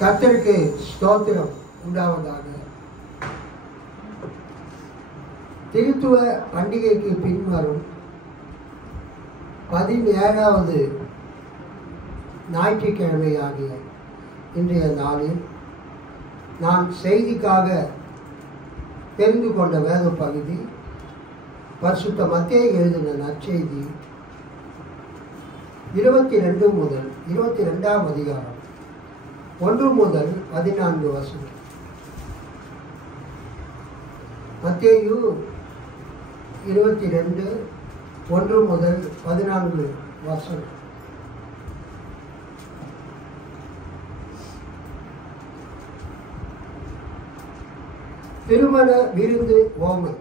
கர்த்தருக்கு ஸ்தோத்திரம் உண்டாவதாக. திருத்துவ பண்டிகைக்கு பின்வரும் 17வது ஞாயிற்றுக்கிழமை ஆகிய இன்றைய நாளில் நான் செய்திக்காக தெரிந்து கொண்ட வேத பகுதி பரிசுத்த மத்தேயு எழுதின நற்செய்தி 22 முதல் 22ஆம் அதிகாரம் 1 முதல் 14 வசனம். மத்தேயு 22 1 முதல் 14 வசனம். திருமண விருந்து ஓமை.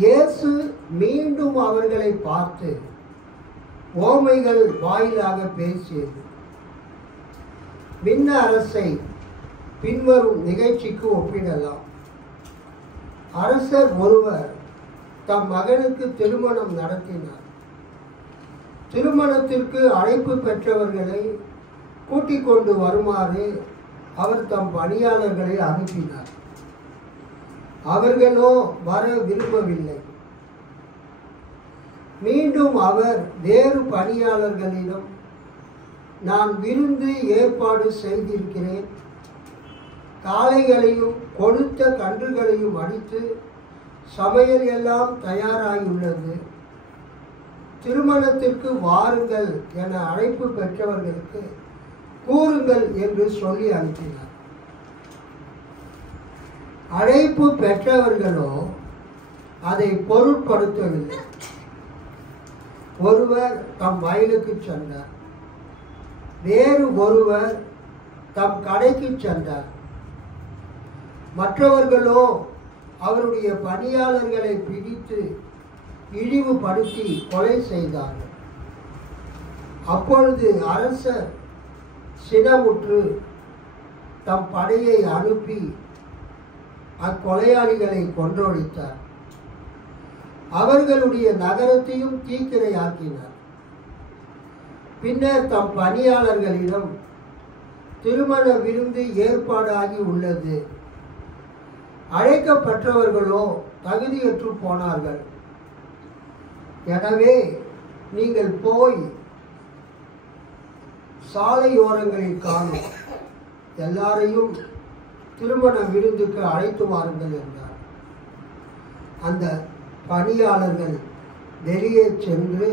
இயேசு மீண்டும் அவர்களை பார்த்து ஓமைகள் வாயிலாக பேசியது. விண்ண அரசை பின்வரும் நிகழ்ச்சிக்கு ஒப்பிடலாம். அரசர் ஒருவர் தம் மகனுக்கு திருமணம் நடத்தினார். திருமணத்திற்கு அழைப்பு பெற்றவர்களை கூட்டிக் கொண்டு வருமாறு அவர் தம் பணியாளர்களை அனுப்பினார். அவர்களோ வர விரும்பவில்லை. மீண்டும் அவர் வேறு பணியாளர்களிடம், நான் விருந்து ஏற்பாடு செய்திருக்கிறேன், காளைகளையும் கொழுத்த கன்றுகளையும் அடித்து சமையல் எல்லாம் தயாராகியுள்ளது, திருமணத்திற்கு வாருங்கள் என அழைப்பு பெற்றவர்களுக்கு கூறுங்கள் என்று சொல்லி அனுப்பினார். அழைப்பு பெற்றவர்களோ அதை பொருட்படுத்தவில்லை. ஒருவர் தம் வயலுக்கு சென்றார், வேறு ஒருவர் தம் கடைக்கு சென்றார். மற்றவர்களோ அவருடைய பணியாளர்களை பிடித்து இழிவுபடுத்தி கொலை செய்தார்கள். அப்பொழுது அரசர் சினமுற்று தம் படையை அனுப்பி அக்கொலையாளிகளை கொன்றொழித்தார். அவர்களுடைய நகரத்தையும் தீக்கிரையாக்கினார். பின்னர் தம் பணியாளர்களிடம், திருமண விருந்து ஏற்பாடாகி உள்ளது, அழைக்கப்பட்டவர்களோ தகுதியற்று போனார்கள். எனவே நீங்கள் போய் சாலையோரங்களில் காணும் எல்லாரையும் திருமண விருந்துக்கு அழைத்து வாருங்கள் என்றார். அந்த பணியாளர்கள் வெளியே சென்று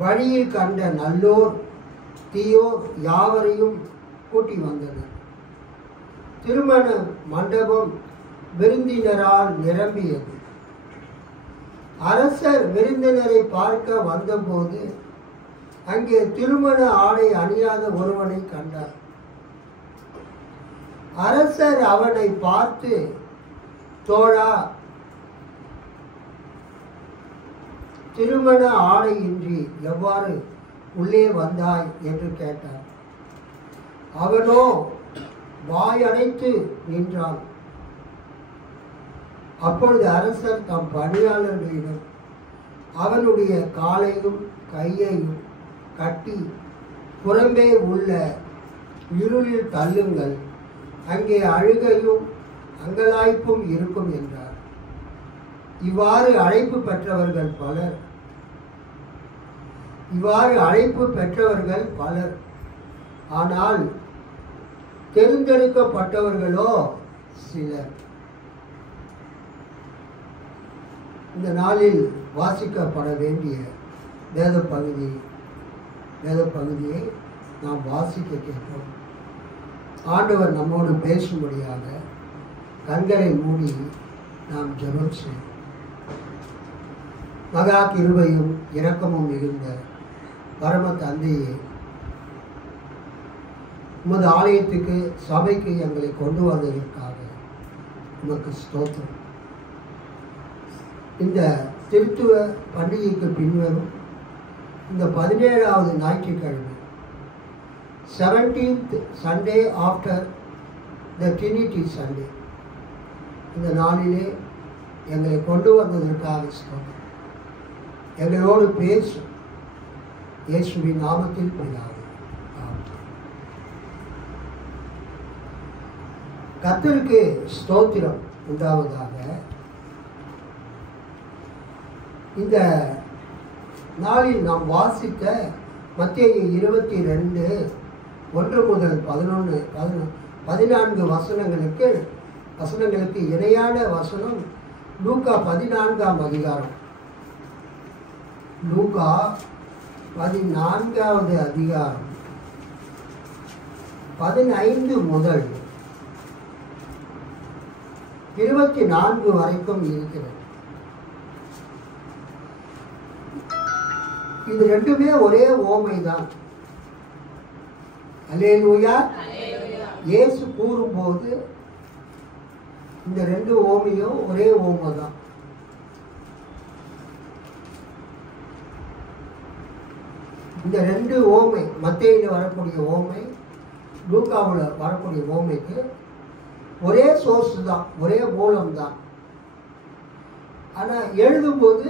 வழியில் கண்ட நல்லோர் தீயோர் யாவரையும் கூட்டி வந்தனர். திருமண மண்டபம் விருந்தினரால் நிரம்பியது. அரசர் விருந்தினரை பார்க்க வந்தபோது அங்கே திருமண ஆடை அணியாத ஒருவனை கண்டார். அரசர் அவனை பார்த்து, தோழா, திருமண ஆடையின்றி எவ்வாறு உள்ளே வந்தாய் என்று கேட்டார். அவனோ வாயடைத்து நின்றான். அப்பொழுது அரசர் தம் பணியாளர்களிடம், அவனுடைய காலையும் கையையும் கட்டி புறம்பே உள்ள இருளில் தள்ளுங்கள், அங்கே அழுகையும் அங்கலாய்ப்பும் இருக்கும் என்றார். இவ்வாறு அழைப்பு பெற்றவர்கள் பலர், ஆனால் தேர்ந்தெடுக்கப்பட்டவர்களோ சிலர். இந்த நாளில் வாசிக்கப்பட வேண்டிய வேத பகுதியை நாம் வாசிக்க கேட்போம். ஆண்டவர் நம்மோடு பேசும்படியாக கண்களை மூடி நாம் ஜெபம் செய்வோம். மகா கிருபையும் இரக்கமும் மிகுந்த பரம தந்தையே, உமது ஆலயத்துக்கு சபைக்கு எங்களை கொண்டு வந்ததற்காக உமக்கு ஸ்தோத்திரம். இந்த திருத்துவ பண்டிகைக்கு பின்வரும் இந்த 17வது ஞாயிற்றுக்கிழமை, 17th Sunday after the Trinity Sunday, இந்த நாளிலே எங்களை கொண்டு வந்ததற்காக ஸ்தோத்திரம். எங்களோடு பேசும் இயேசுவின் நாமத்தில் பிதாவே. ஆமென். கர்த்தருக்கு ஸ்தோத்திரம் உண்டாவதாக. இந்த நாளில் நாம் வாசித்த மத்தேயு 22:1 முதல் 14 வசனங்களுக்கு இணையான வசனம் லூக்கா 14ஆம் அதிகாரம். லூக்கா 14வது அதிகாரம் 15 முதல் 24 வரைக்கும் இருக்கிறது. இது ரெண்டுமே ஒரே ஓமை தான். அல்லேலூயா. இயேசு கூறும்போது இந்த ரெண்டு ஓமையும் ஒரே ஓமை தான். இந்த ரெண்டு ஓமை, மத்தேயுல வரக்கூடிய ஓமை, லூக்காவில் வரக்கூடிய ஓமைக்கு ஒரே சோர்ஸ் தான், ஒரே மூலம் தான். ஆனால் எழுதும்போது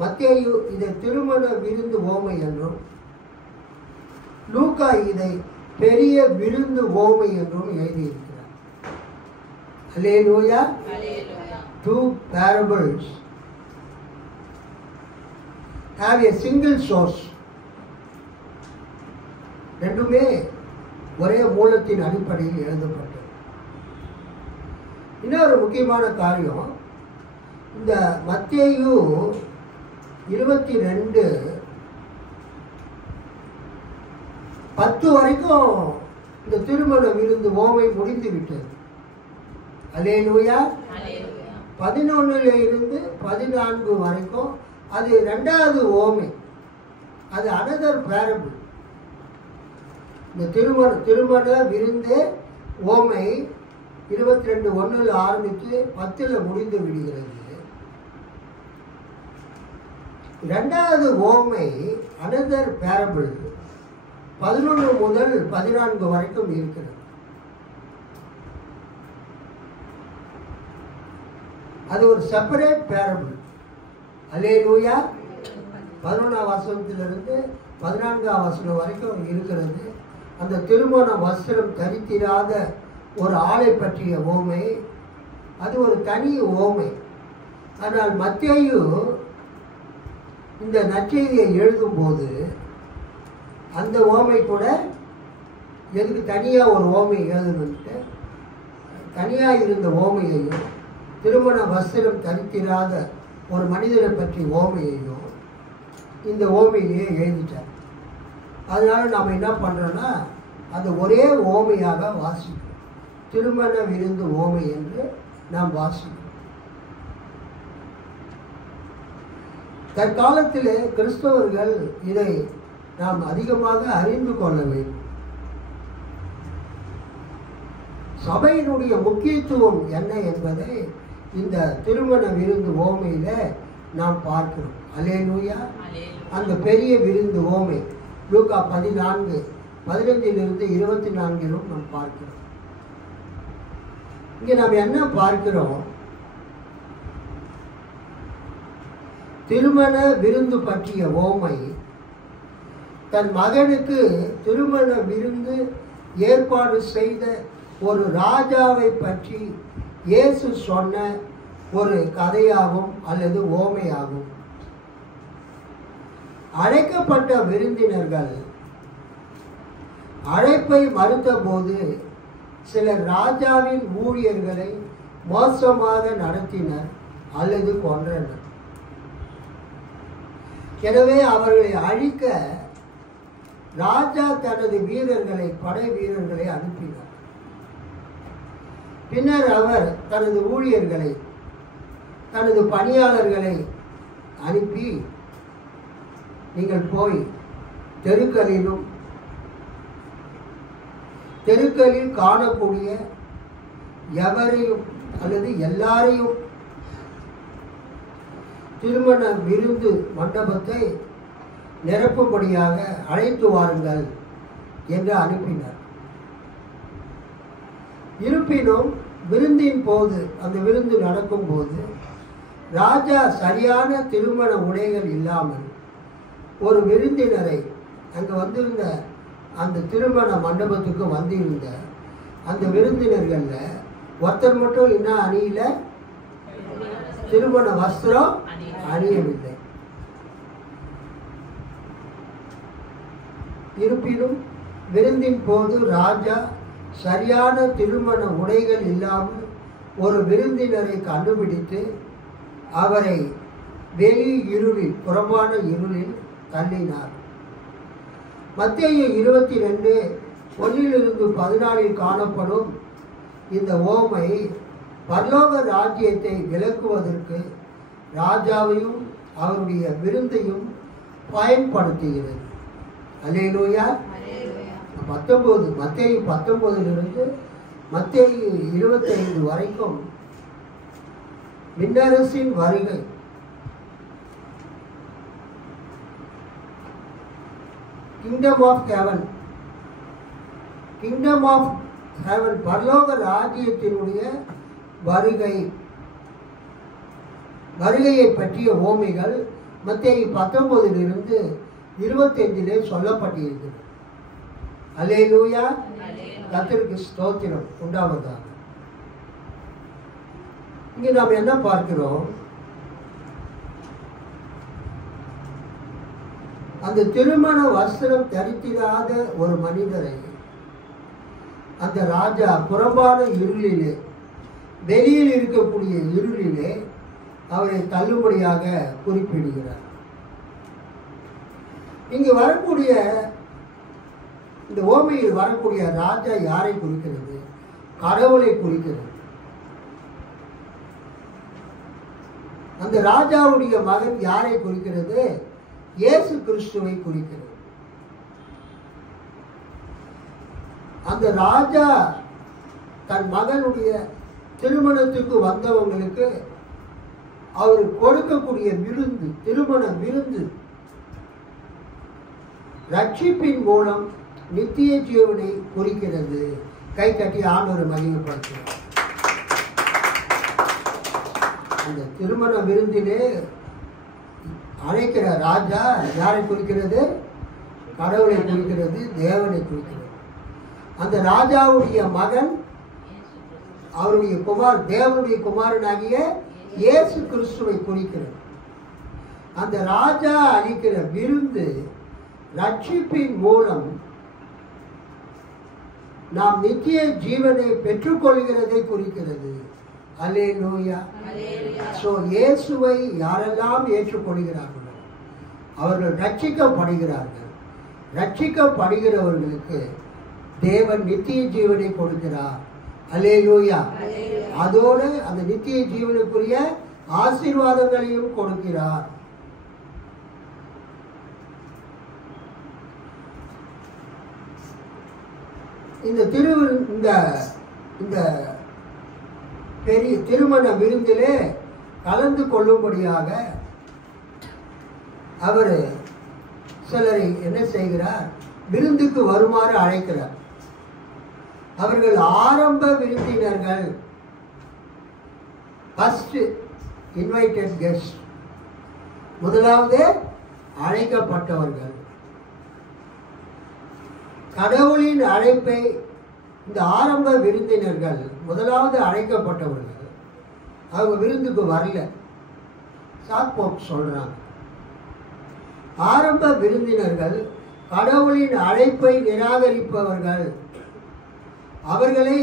மத்தேயு இதை திருமண விருந்து ஓமை என்றும், லூக்கா இதை பெரிய விருந்து ஓமை என்றும் எழுதியிருக்கிறார். அல்லேலூயா. Two parables have a single source. ரெண்டுமே ஒரே மூலத்தின் அடிப்படையில் எழுதப்பட்டது. இன்னொரு முக்கியமான காரியம், இந்த மத்தேயு 22:10 வரைக்கும் இந்த திருமண விருந்து ஓமை முடிந்து விட்டது. அல்லேலூயா. 11 இருந்து 14 வரைக்கும் அது இரண்டாவது ஓமை, அது another parable. இந்த திருமண விருந்து ஓமை 22:1 ஆரம்பித்து 10 முடிந்து விடுகிறது. இரண்டாவது ஓமை another parable 11 முதல் 14 வரைக்கும் இருக்கிறது. அது ஒரு செப்பரேட் பேரபிள். அல்லேலூயா. 11ஆம் வசனத்திலிருந்து 14ஆம் வசனம் வரைக்கும் இருக்கிறது. அந்த திருமண வஸ்திரம் தரித்திராத ஒரு ஆளை பற்றிய ஓமை, அது ஒரு தனி ஓமை. ஆனால் மத்தேயு இந்த நற்செய்தியை எழுதும்போது அந்த ஓமை கூட எதுக்கு தனியாக ஒரு ஓமை எழுதணுன்ட்டு, தனியாக இருந்த ஓமையையும் திருமண வஸ்திரம் தரித்திராத ஒரு மனிதனை பற்றி ஓமையையும் இந்த ஓமையிலேயே எழுதிட்டார். அதனால நாம் என்ன பண்ணுறோன்னா அது ஒரே ஓமையாக வாசிக்கிறோம். திருமண விருந்து ஓமை என்று நாம் வாசிக்கிறோம். தற்காலத்தில் கிறிஸ்தவர்கள் இதை நாம் அதிகமாக அறிந்து கொள்ள வேண்டும். சபையினுடைய முக்கியத்துவம் என்ன என்பதை இந்த திருமண விருந்து ஓமையில நாம் பார்க்கிறோம். அல்லேலூயா. அந்த பெரிய விருந்து ஓமை லூக்கா 14:15 24 நாம் பார்க்கிறோம். இங்கே நாம் என்ன பார்க்கிறோம்? திருமண விருந்து பற்றிய ஓமை தன் மகனுக்கு திருமண விருந்து ஏற்பாடு செய்த ஒரு ராஜாவை பற்றி இயேசு சொன்ன ஒரு கதையாகும் அல்லது ஓமையாகும். அழைக்கப்பட்ட விருந்தினர்கள் அழைப்பை மறுத்தபோது சிலர் ராஜாவின் ஊழியர்களை மோசமாக நடத்தினர் அல்லது கொன்றனர். எனவே அவர்களை அழிக்க ராஜா தனது படை வீரர்களை அனுப்பினார். பின்னர் அவர் தனது ஊழியர்களை, தனது பணியாளர்களை அனுப்பி, நீங்கள் போய் தெருக்களில் காணக்கூடிய எவரையும் அல்லது எல்லாரையும் திருமண விருந்து மண்டபத்தை நிரப்பும்படியாக அழைத்து வாருங்கள் என்று அனுப்பினார். இருப்பினும் விருந்தின் போது, அந்த விருந்து நடக்கும் போது ராஜா சரியான திருமண உடைகள் இல்லாமல் ஒரு விருந்தினரை, அங்கே வந்திருந்த அந்த திருமண மண்டபத்துக்கு வந்திருந்த அந்த விருந்தினர்கள்ல ஒருத்தர் மட்டும் என்ன அணியில திருமண வஸ்திரம் அணியவில்லை. இருப்பினும் விருந்தின் போது ராஜா சரியான திருமண உடைகள் இல்லாமல் ஒரு விருந்தினரை கண்டுபிடித்து அவரை வெளி இருளில், புறமான இருளில் தள்ளினார். மத்தேயு 22:1-14 காணப்படும் இந்த ஓமை பரலோக ராஜ்யத்தை விளக்குவதற்கு ராஜாவையும் அவருடைய விருந்தையும் பயன்படுத்துகிறது. அல்லேலூயா. 19 மத்தேயு 19 மத்தேயு 25 வரைக்கும் விண்ணரசின் வருகை, kingdom of heaven, kingdom of heaven, பரலோக ராஜ்யத்தினுடைய வருகையை பற்றிய ஓமைகள் மத்தேயு 19-25 சொல்லப்பட்டிருக்கிறது. அல்லேலூயா. கர்த்தருக்கு ஸ்தோத்திரம் உண்டாவதாக. இங்கே நாம் என்ன பார்க்கிறோம்? அந்த திருமண வஸ்திரம் தரித்திராத ஒரு மனிதரை அந்த ராஜா புறம்பான இருளிலே, வெளியில் இருக்கக்கூடிய இருளிலே அவரை தள்ளுபடியாக குறிப்பிடுகிறார். இங்கு வரக்கூடிய இந்த ஓமையில் வரக்கூடிய ராஜா யாரை குறிக்கிறது? கடவுளை குறிக்கிறது. அந்த ராஜாவுடைய மகன் யாரை குறிக்கிறது? இயேசு கிறிஸ்துவை குறிக்கிறது. அந்த ராஜா தன் மகனுடைய திருமணத்துக்கு வந்தவங்களுக்கு அவர் கொடுக்கக்கூடிய விருந்து, திருமண விருந்து, ரட்சிப்பின் மூலம் நித்திய ஜீவனை குறிக்கிறது. கை தட்டி ஆண்டவரை மகிமைப்படுத்தும். அந்த திருமண விருந்திலே அழைக்கிற ராஜா யாரை குறிக்கிறது? கடவுளை குறிக்கிறது, தேவனை குறிக்கிறது. அந்த ராஜாவுடைய மகன், அவருடைய குமார், தேவனுடைய குமாரனாகிய இயேசு கிறிஸ்துவை குறிக்கிறது. அந்த ராஜா அளிக்கிற விருந்து ரட்சிப்பின் மூலம் நாம் நித்திய ஜீவனை பெற்றுக்கொள்கிறதை குறிக்கிறது. அல்லேலூயா. சோ இயேசுவை யாரெல்லாம் ஏற்றுக்கொள்கிறார்களோ அவர்கள் ரட்சிக்கப்படுகிறார்கள். ரட்சிக்கப்படுகிறவர்களுக்கு தேவன் நித்திய ஜீவனை கொடுக்கிறார். அல்லேலூயா. அதோடு அந்த நித்திய ஜீவனுக்குரிய ஆசீர்வாதங்களையும் கொடுக்கிறார். இந்த பெரிய திருமண விருந்திலே கலந்து கொள்ளும்படியாக அவர் சிலரை என்ன செய்கிறார்? விருந்துக்கு வருமாறு அழைக்கிறார். அவர்கள் ஆரம்ப விருந்தினர்கள், ஃபர்ஸ்ட் இன்வைட்டட் கெஸ்ட், முதலாவது அழைக்கப்பட்டவர்கள். கடவுளின் அழைப்பை இந்த ஆரம்ப விருந்தினர்கள், முதலாவது அழைக்கப்பட்டவர்கள், அவங்க விருந்துக்கு வரல. சாக்போப் சொல்றாங்க, ஆரம்ப விருந்தினர்கள் கடவுளின் அழைப்பை நிராகரிப்பவர்கள். அவர்களை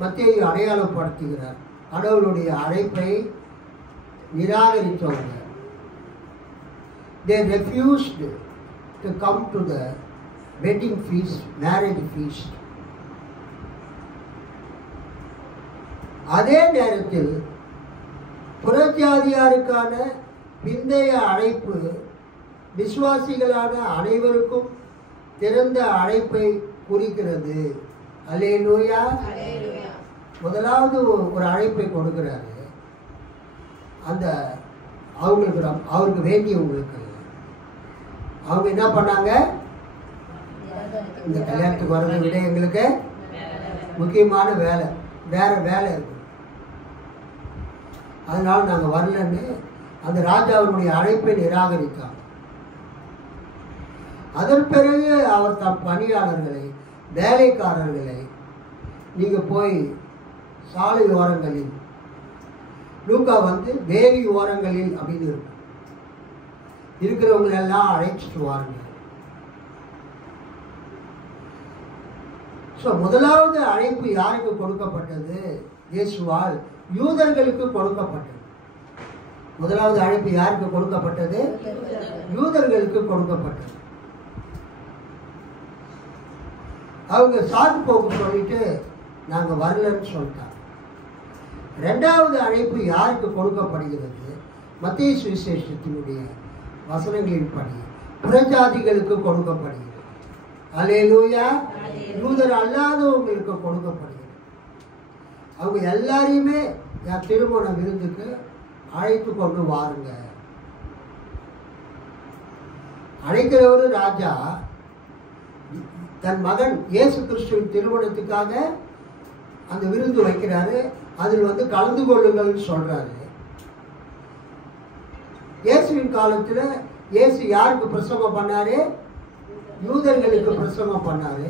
மத்தேயு அடையாளப்படுத்துகிறார். கடவுளுடைய அழைப்பை நிராகரித்தவர்கள். They refused to come to the wedding feast, marriage feast. அதே நேரத்தில் புறஜாதியாருக்கான பிந்தைய அழைப்பு விசுவாசிகளான அனைவருக்கும் திறந்த அழைப்பை குறிக்கிறது. அல்லேலூயா. முதலாவது ஒரு அழைப்பை கொடுக்கிறாரு. அந்த அவருக்கு வேண்டியவங்களுக்கு அவங்க என்ன பண்ணாங்க? இந்த கல்யாணத்துக்கு வரதை விட எங்களுக்கு முக்கியமான வேலை, வேற வேலை இருக்கு, அதனால நாங்கள் வரலன்னு அந்த ராஜாவுடைய அழைப்பை நிராகரித்தார். அதன் பிறகு அவர் தம் பணியாளர்களை, வேலைக்காரர்களை நீங்கள் போய் சாலை ஓரங்களில், லூக்கா வேலி ஓரங்களில் அப்படின்னு இருக்கும், இருக்கிறவங்களெல்லாம் அழைச்சிட்டு வாருங்க. ஸோ முதலாவது அழைப்பு யாருக்கு கொடுக்கப்பட்டது? இயேசுவால் யூதர்களுக்கு கொடுக்கப்பட்டது. முதலாவது அழைப்பு யாருக்கு கொடுக்கப்பட்டது? யூதர்களுக்கு கொடுக்கப்பட்டது. அவங்க சாக்கு போக்கு சொல்லிட்டு நாங்கள் வரலன்னு சொல்லிட்டாங்க. ரெண்டாவது அழைப்பு யாருக்கு கொடுக்கப்படுகிறது? மத்தேயு சுவிசேஷத்தினுடைய வசனங்களின் படி புறஜாதிகளுக்கு கொடுக்கப்படுகிறது. அல்லேலூயா. யூதர் அல்லாதவங்களுக்கு கொடுக்கப்படுகிறது. அவங்க எல்லாரையுமே என் திருமண விருந்துக்கு அழைத்து கொண்டு வாருங்க. அழைக்கிறவரு ராஜா தன் மகன் இயேசு கிறிஸ்துவின் திருமணத்துக்காக அந்த விருந்து வைக்கிறாரு. அதில் கலந்து கொள்ளுங்கள் சொல்றாரு. இயேசுவின் காலத்தில் இயேசு யாருக்கு பிரசங்கம் பண்ணாரு? யூதர்களுக்கு பிரசங்கம் பண்ணாரு.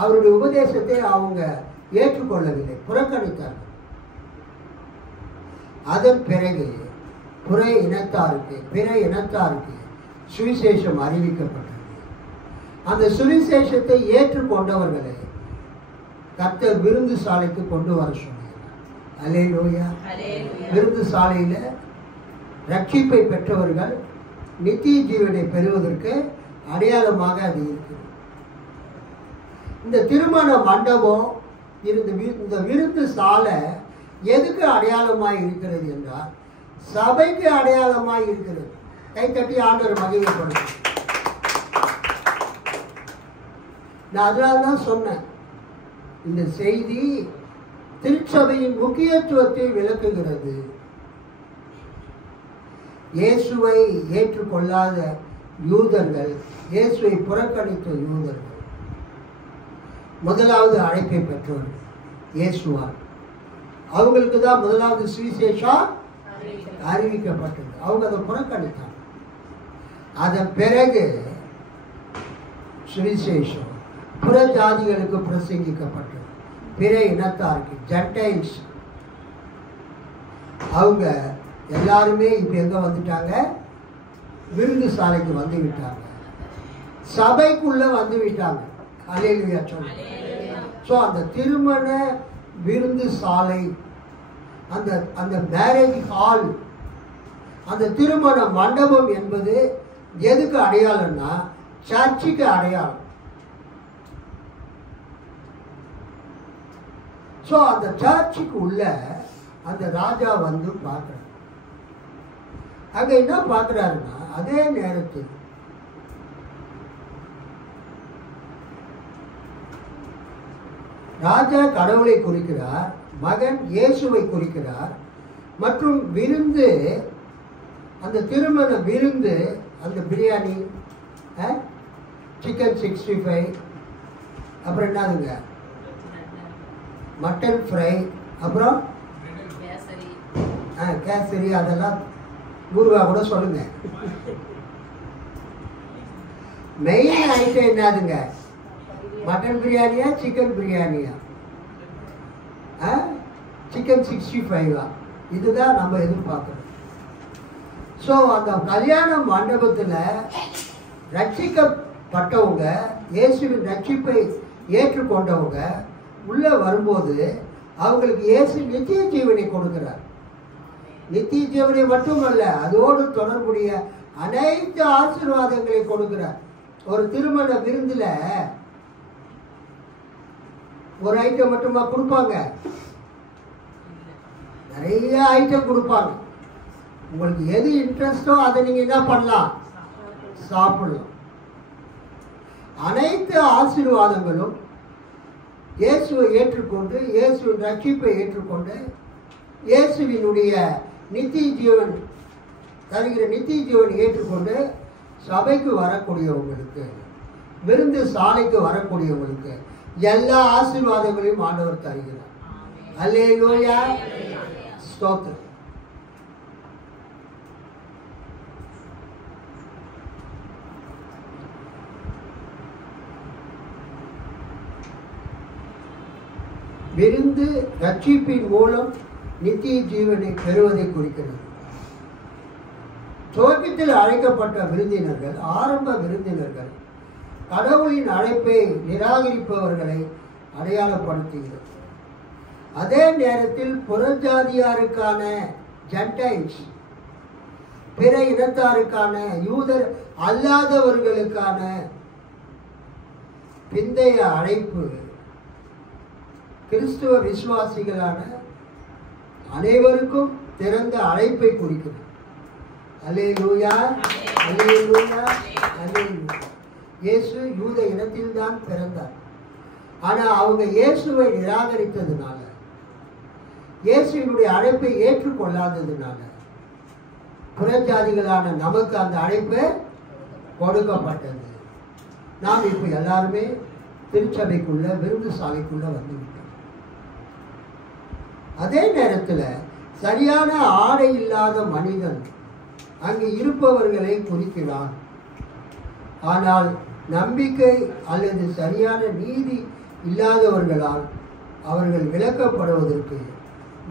அவருடைய உபதேசத்தை அவங்க ஏற்றுக்கொள்ளவில்லை, புறக்கணித்தார்கள். அதன் பிறகு பிற இனத்தாருக்கு சுவிசேஷம் அறிவிக்கப்பட்டது. அந்த சுவிசேஷத்தை ஏற்றுக்கொண்டவர்களை கர்த்தர் விருந்து சாலைக்கு கொண்டு வர சொன்னார். அல்லேலூயா. விருந்து சாலையில் ரட்சிப்பை பெற்றவர்கள் நித்திய ஜீவனை பெறுவதற்கு அடையாளமாக அது இருக்குது. இந்த திருமண மண்டபம் இந்த விருந்து சாலை எதுக்கு அடையாளமாய் இருக்கிறது என்றால் சபைக்கு அடையாளமாய் இருக்கிறது. கைத்தட்டி ஆண்டவர் மகிமைப்படுது. நான் அதனால தான் சொன்னேன், இந்த செய்தி திருச்சபையின் முக்கியத்துவத்தை விளக்குகிறது. இயேசுவை ஏற்றுக்கொள்ளாத யூதர்கள், இயேசுவை புறக்கணித்த யூதர்கள் முதலாவது அழைப்பை பெற்றவர்கள் இயேசுவார். அவங்களுக்கு தான் முதலாவது சுவிசேஷம் அறிவிக்கப்பட்டது. அவங்க அதை புறக்கணித்தாங்க. அதன் பிறகு சுவிசேஷம் புற ஜாதிகளுக்கு பிரசங்கிக்கப்பட்டது. பிற இனத்தாருக்கு, ஜென்டைல்ஸ், அவங்க எல்லாருமே இப்போ எங்க வந்துட்டாங்க? விருந்து சாலைக்கு வந்து விட்டாங்க, சபைக்குள்ள வந்து விட்டாங்க. அல்லேலூயா சொல்லுங்க. ஸோ அந்த திருமண விருந்து சாலை, அந்த மேரேஜ் ஹால், அந்த திருமண மண்டபம் என்பது எதுக்கு அடையாளம்னா சர்ச்சுக்கு அடையாளம். ஸோ அந்த சர்ச்சுக்கு உள்ள அந்த ராஜா வந்து பார்க்குறாரு. அங்க என்ன பார்க்குறாருன்னா, அதே நேரத்தில் ராஜா கடவுளை குறிக்கிறார், மகன் இயேசுவை குறிக்கிறார், மற்றும் விருந்து, அந்த திருமண விருந்து, அந்த பிரியாணி, சிக்கன் 65, அப்புறம் என்னதுங்க, மட்டன் ஃப்ரை, அப்புறம் கேசரி, அதெல்லாம் ஊருவா கூட சொல்லுங்க. மெயின் ஐட்டம் என்னதுங்க? மட்டன் பிரியாணியா, சிக்கன் பிரியாணியா, சிக்கன் 65, இதுதான் நம்ம எதிர்பார்க்கணும். ஸோ அந்த கல்யாண மண்டபத்தில் ரட்சிக்கப்பட்டவங்க, இயேசுவின் ரட்சிப்பை ஏற்றுக்கொண்டவங்க உள்ளே வரும்போது அவங்களுக்கு இயேசு நித்திய ஜீவனை கொடுக்கிறார். நித்திய ஜீவனை மட்டுமல்ல, அதோடு தொடர்புடைய அனைத்து ஆசீர்வாதங்களை கொடுக்கிறார். ஒரு திருமண விருந்தில் ஒரு ஐட்டம் மட்டுமா கொடுப்பாங்க? நிறைய ஐட்டம் கொடுப்பாங்க. உங்களுக்கு எது இன்ட்ரெஸ்டோ அதை நீங்க என்ன பண்ணலாம்? சாப்பிடலாம். அனைத்து ஆசீர்வாதங்களும் இயேசுவை ஏற்றுக்கொண்டு, இயேசுவின் ரட்சிப்பை ஏற்றுக்கொண்டு, இயேசுவினுடைய நித்திய ஜீவன் தருகிற நித்திய ஜீவனை ஏற்றுக்கொண்டு சபைக்கு வரக்கூடியவங்களுக்கு, விருந்து சாலைக்கு வரக்கூடியவங்களுக்கு எல்லா ஆசீர்வாதங்களையும் ஆண்டவர் தருகிறார். அல்லேலூயா, ஸ்தோத்திரம். விருந்து ரட்சிப்பின் மூலம் நித்திய ஜீவனை பெறுவதை குறிக்கிறது. துவக்கத்தில் அழைக்கப்பட்ட விருந்தினர்கள், ஆரம்ப விருந்தினர்கள் கடவுளின் அழைப்பை நிராகரிப்பவர்களை அடையாளப்படுத்துகிறது. அதே நேரத்தில் புறஜாதியாருக்கான ஜென்டைல்ஸ், பிற இனத்தாருக்கான யூதர் அல்லாதவர்களுக்கான பிந்தைய அழைப்பு கிறிஸ்துவ விசுவாசிகளான அனைவருக்கும் திறந்த அழைப்பை குறிக்கிறது. அல்லேலூயா, அல்லேலூயா, அல்லேலூயா. இயேசு யூத இனத்தில்தான் பிறந்தார். ஆனால் அவங்க இயேசுவை நிராகரித்ததுனால, இயேசுவினுடைய அழைப்பை ஏற்றுக்கொள்ளாததுனால புறஜாதிகளான நமக்கு அந்த அழைப்பு கொடுக்கப்பட்டது. நாம் இப்போ எல்லாருமே திருச்சபைக்குள்ள விருந்து சாலைக்குள்ள வந்துவிட்டோம். அதே நேரத்தில் சரியான ஆடை இல்லாத மனிதன் அங்கு இருப்பவர்களை குறிக்கிறான். ஆனால் நம்பிக்கை அல்லது சரியான நீதி இல்லாதவர்களால் அவர்கள் விலக்கப்படுவதற்கு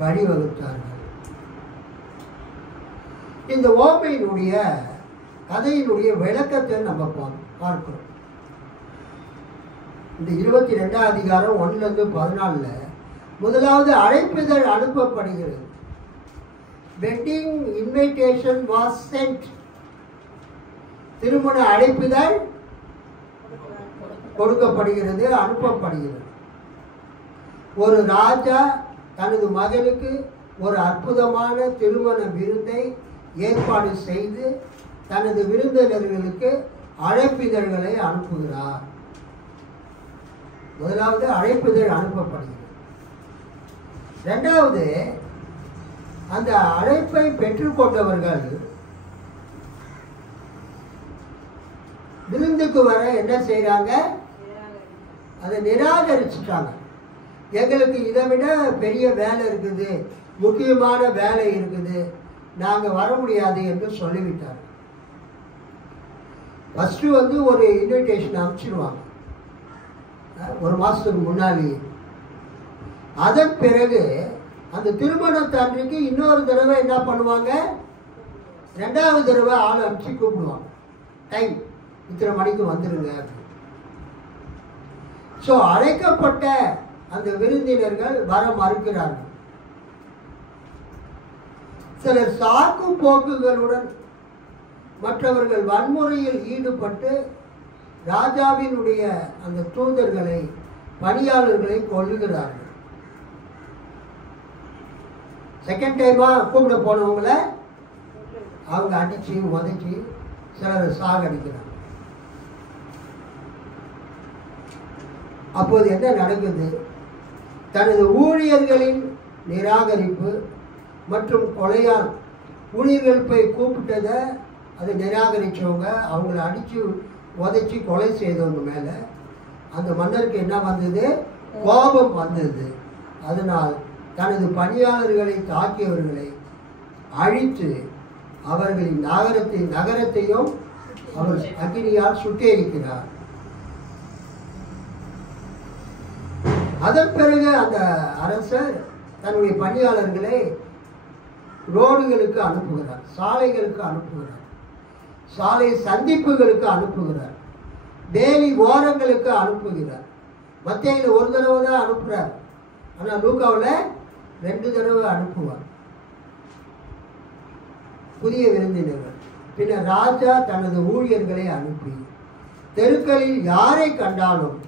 வழிவகுத்தார்கள். இந்த ஓமையினுடைய கதையினுடைய விளக்கத்தை நம்ம பார்க்கிறோம். இந்த 22ஆம் அதிகாரம் 1-14 முதலாவது அழைப்பிதழ் அனுப்பப்படுகிறது. Wedding invitation was send. திருமண அழைப்பிதழ் கொடுக்கப்படுகிறது, அனுப்பப்படுகிறது. ஒரு ராஜா தனது மகனுக்கு ஒரு அற்புதமான திருமண விருந்தை ஏற்பாடு செய்து தனது விருந்தினர்களுக்கு அழைப்பிதழ்களை அனுப்புகிறார். முதலாவது அழைப்பிதழ் அனுப்பப்படுகிறது. இரண்டாவது, அந்த அழைப்பை பெற்றுக்கொண்டவர்கள் விருந்துக்கு வர என்ன செய்யறாங்க? அதை நிராகரிச்சுட்டாங்க. எங்களுக்கு இதை விட பெரிய வேலை இருக்குது, முக்கியமான வேலை இருக்குது, நாங்கள் வர முடியாது என்று சொல்லிவிட்டார். ஃபஸ்ட்டு ஒரு இன்விடேஷன் அனுப்பிச்சிடுவாங்க ஒரு மாதத்துக்கு முன்னாடி. அதன் பிறகு அந்த திருமணத்தன்றைக்கு இன்னொரு தடவை என்ன பண்ணுவாங்க? 2வது தடவை ஆள் அனுப்பிச்சு கூப்பிடுவாங்க. டைம் இத்தனை மணிக்கு வந்துடுங்க. ஸோ அழைக்கப்பட்ட அந்த விருந்தினர்கள் வர மறுக்கிறார்கள். சிலர் சாக்கு போக்குகளுடன் மற்றவர்கள் வன்முறையில் ஈடுபட்டு ராஜாவினுடைய அந்த தூதர்களை, பணியாளர்களை கொல்லுகிறார்கள். செகண்ட் டைமா கூப்பிட போனவங்களை அவங்க அடிச்சு உதைச்சி சிலரை சாகடிக்கிறாங்க. அப்போது என்ன நடக்குது? தனது ஊழியர்களின் நிராகரிப்பு மற்றும் கொலையால் ஊழியர்கள் போய் கூப்பிட்டதை அதை நிராகரித்தவங்க, அவங்கள அடித்து உதைச்சி கொலை செய்தவங்க மேலே அந்த மன்னருக்கு என்ன வந்தது? கோபம் வந்தது. அதனால் தனது பணியாளர்களை தாக்கியவர்களை அழித்து அவர்களின் நகரத்தையும் அவர் அக்னியால் சுட்டெரிக்கிறார். அதன் பிறகு அந்த அரசர் தன்னுடைய பணியாளர்களை ரோடுகளுக்கு அனுப்புகிறார், சாலைகளுக்கு அனுப்புகிறார், சாலை சந்திப்புகளுக்கு அனுப்புகிறார், வேலி ஓரங்களுக்கு அனுப்புகிறார். மத்தேயுல ஒரு தடவை தான் அனுப்புகிறார், ஆனால் லூக்காவில் 2 தடவை அனுப்புவார் புதிய விருந்தினர்கள். பின்னர் ராஜா தனது ஊழியர்களை அனுப்பி தெருக்களில் யாரை கண்டாலும்,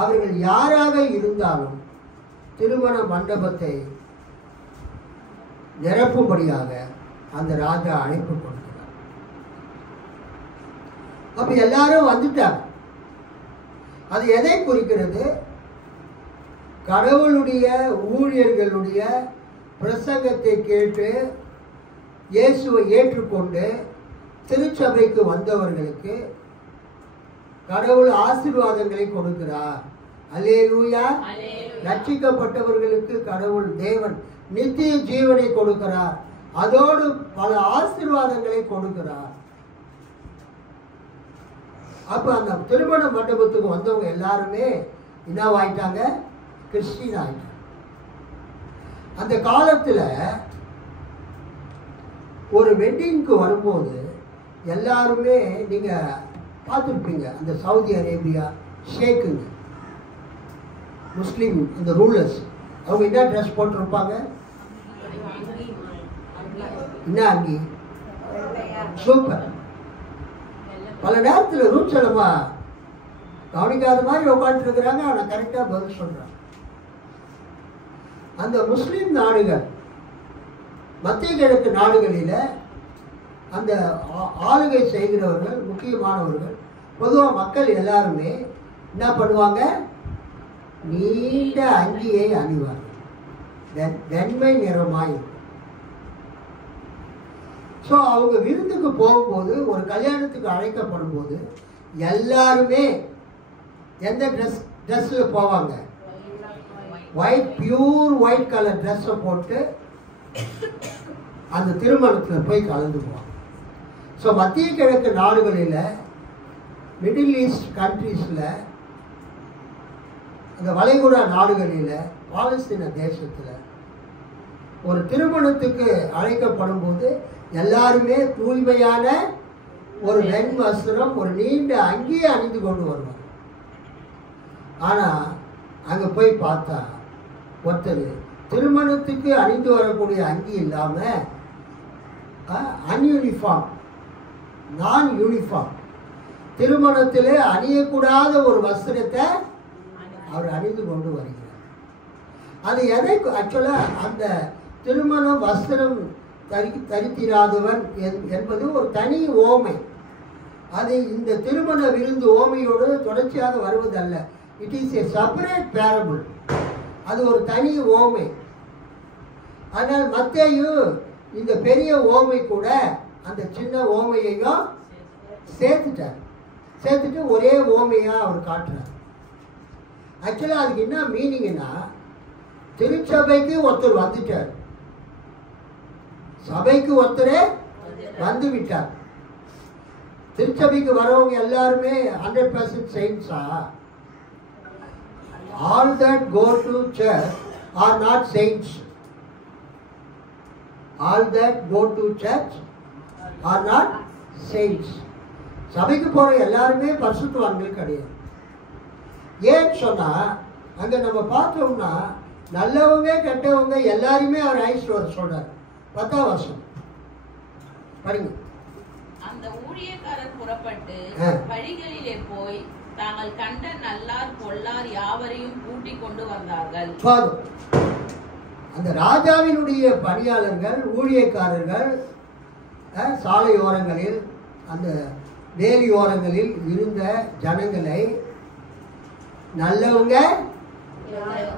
அவர்கள் யாராக இருந்தாலும் திருமண மண்டபத்தை நிரப்பும்படியாக அந்த ராஜா அழைப்பு கொடுக்கிறார். அப்ப எல்லாரும் வந்துட்டாங்க. அது எதை குறிக்கிறது? கடவுளுடைய ஊழியர்களுடைய பிரசங்கத்தை கேட்டு இயேசுவை ஏற்றுக்கொண்டு திருச்சபைக்கு வந்தவர்களுக்கு கடவுள் ஆசீர்வாதங்களை கொடுக்கிறார். அல்லேலூயா. ரட்சிக்கப்பட்டவர்களுக்கு கடவுள் தேவன் நித்திய ஜீவனை கொடுக்கிறார், அதோடு பல ஆசீர்வாதங்களை கொடுக்கிறார். அப்ப அந்த திருமண மண்டபத்துக்கு வந்தவங்க எல்லாருமே என்னவாயிட்டாங்க? கிறிஸ்டின் ஆகிட்டார். அந்த காலத்தில் ஒரு வெட்டிங்க்கு வரும்போது எல்லாருமே நீங்கள் பார்த்துருப்பீங்க, அந்த சவுதி அரேபியா ஷேக்குங்க முஸ்லீம் அந்த ரூலர்ஸ், அவங்க என்ன ட்ரெஸ் போட்டிருப்பாங்க? என்ன அங்கி? சூப்பர். பல நேரத்தில் ரூட் செலவா கவனிக்காத மாதிரி உட்காந்துட்டு இருக்கிறாங்க, ஆனால் கரெக்டாக பதில் சொல்கிறாங்க. அந்த முஸ்லீம் நாடுகள், மத்திய கிழக்கு நாடுகளில் அந்த ஆளுகை செய்கிறவர்கள், முக்கியமானவர்கள், பொதுவாக மக்கள் எல்லாருமே என்ன பண்ணுவாங்க? நீண்ட அங்கியை அணிவார்கள், வெண்மை நிறமாய். ஸோ அவங்க விருந்துக்கு போகும்போது, ஒரு கல்யாணத்துக்கு அழைக்கப்படும் போது எல்லாருமே எந்த ட்ரெஸ்ஸில் போவாங்க? ஒயிட், பியூர் ஒயிட் கலர் ட்ரெஸ்ஸை போட்டு அந்த திருமணத்தில் போய் கலந்துக்குவாங்க. ஸோ மத்திய கிழக்கு நாடுகளில், மிடில் ஈஸ்ட் கண்ட்ரீஸில், அந்த வளைகுடா நாடுகளில், பாலஸ்தீன தேசத்தில் ஒரு திருமணத்துக்கு அழைக்கப்படும் போது எல்லாருமே தூய்மையான ஒரு வெண் வஸ்திரம், ஒரு நீண்ட அங்கியை அணிந்து கொண்டு வருவாங்க. ஆனால் அங்கே போய் பார்த்தா ஒருத்தர் திருமணத்துக்கு அணிந்து வரக்கூடிய அங்கி இல்லாமல் அன்யூனிஃபார்ம், நான் யூனிஃபார்ம், திருமணத்திலே அணியக்கூடாத ஒரு வஸ்திரத்தை அவர் அணிந்து கொண்டு வருகிறார். அது எதை ஆக்சுவலாக அந்த திருமண வஸ்திரம் தரித்திராதவன் என்பது ஒரு தனி ஓமை. அது இந்த திருமண விருந்து ஓமையோடு தொடர்ச்சியாக வருவதல்ல. It is a separate parable. அது ஒரு தனி ஓமை. ஆனால் மத்தேயு இந்த பெரிய ஓமை கூட அந்த சின்ன ஓமையையும் சேர்த்துட்டு ஒரே ஓமையாக அவர் காட்டுறார். ஆக்சுவலாக அதுக்கு என்ன மீனிங்னா, திருச்சபைக்கு ஒருத்தர் வந்துட்டார், சபைக்கு ஒருத்தரே வந்து விட்டார். திருச்சபைக்கு வரவங்க எல்லாருமே 100% saints-ஆ? All that go to church are not saints. All that go to church are not saints. சபைக்கு போற எல்லாருமே பரிசுத்தவான்கள் கிடையாது. ஏன்னு சொன்னா, அங்க நம்ம பார்த்தோம்னா நல்லவங்க கெட்டவங்க எல்லாருமே அவர் அழைச்சிட்டு வர சொல்றார். 10ஆம் வருஷம் படிங்க. அந்த ஊழியக்காரர் புறப்பட்டு வழிகளிலே போய் தாங்கள் கண்ட நல்லார் பொல்லார் யாவரையும் கூட்டிக் கொண்டு வந்தார்கள். அந்த ராஜாவினுடைய பணியாளர்கள், ஊழியக்காரர்கள் சாலையோரங்களில், அந்த வேலியோரங்களில் இருந்த ஜனங்களை நல்லவங்க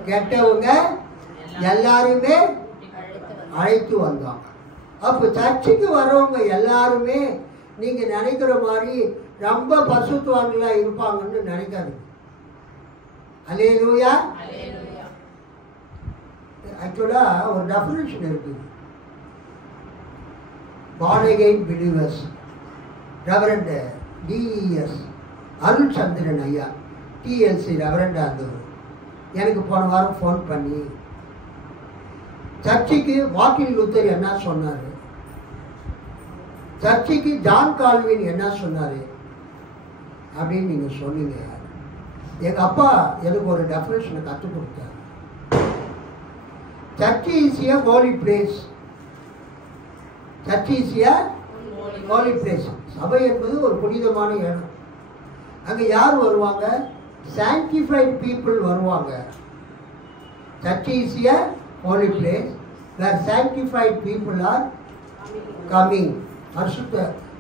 கெட்டவங்க எல்லாருமே அழைத்து வந்தாங்க. அப்போ சர்ச்சுக்கு வர்றவங்க எல்லாருமே நீங்க நினைக்கிற மாதிரி ரொம்ப பரிசுத்தவான்களா இருப்பாங்கன்னு நினைக்காதீங்க. அல்லேலூயா. ஆக்சுவலா ஒரு டெஃபினிஷன் இருக்குது. born again believers. Reverend TS Arulchandran ஐயா, டிஎல்சி ரெவரண்டாக இருந்தவர், எனக்கு போன வாரம் ஃபோன் பண்ணி சர்ச்சுக்கு மார்ட்டின் லூத்தர் என்ன சொன்னார், சர்ச்சுக்கு ஜான் கால்வின் என்ன சொன்னார் அப்படின்னு நீங்கள் சொன்னீங்க. எங்கள் அப்பா எனக்கு ஒரு டெஃபினேஷனை கற்றுக் கொடுத்தார். Search is a Holi place. Search is a Holi place. சபை என்பது ஒரு புனிதமான இடம். அங்கே யார் வருவாங்க? sanctified people வருவாங்க. Church is a holy place where sanctified people are coming.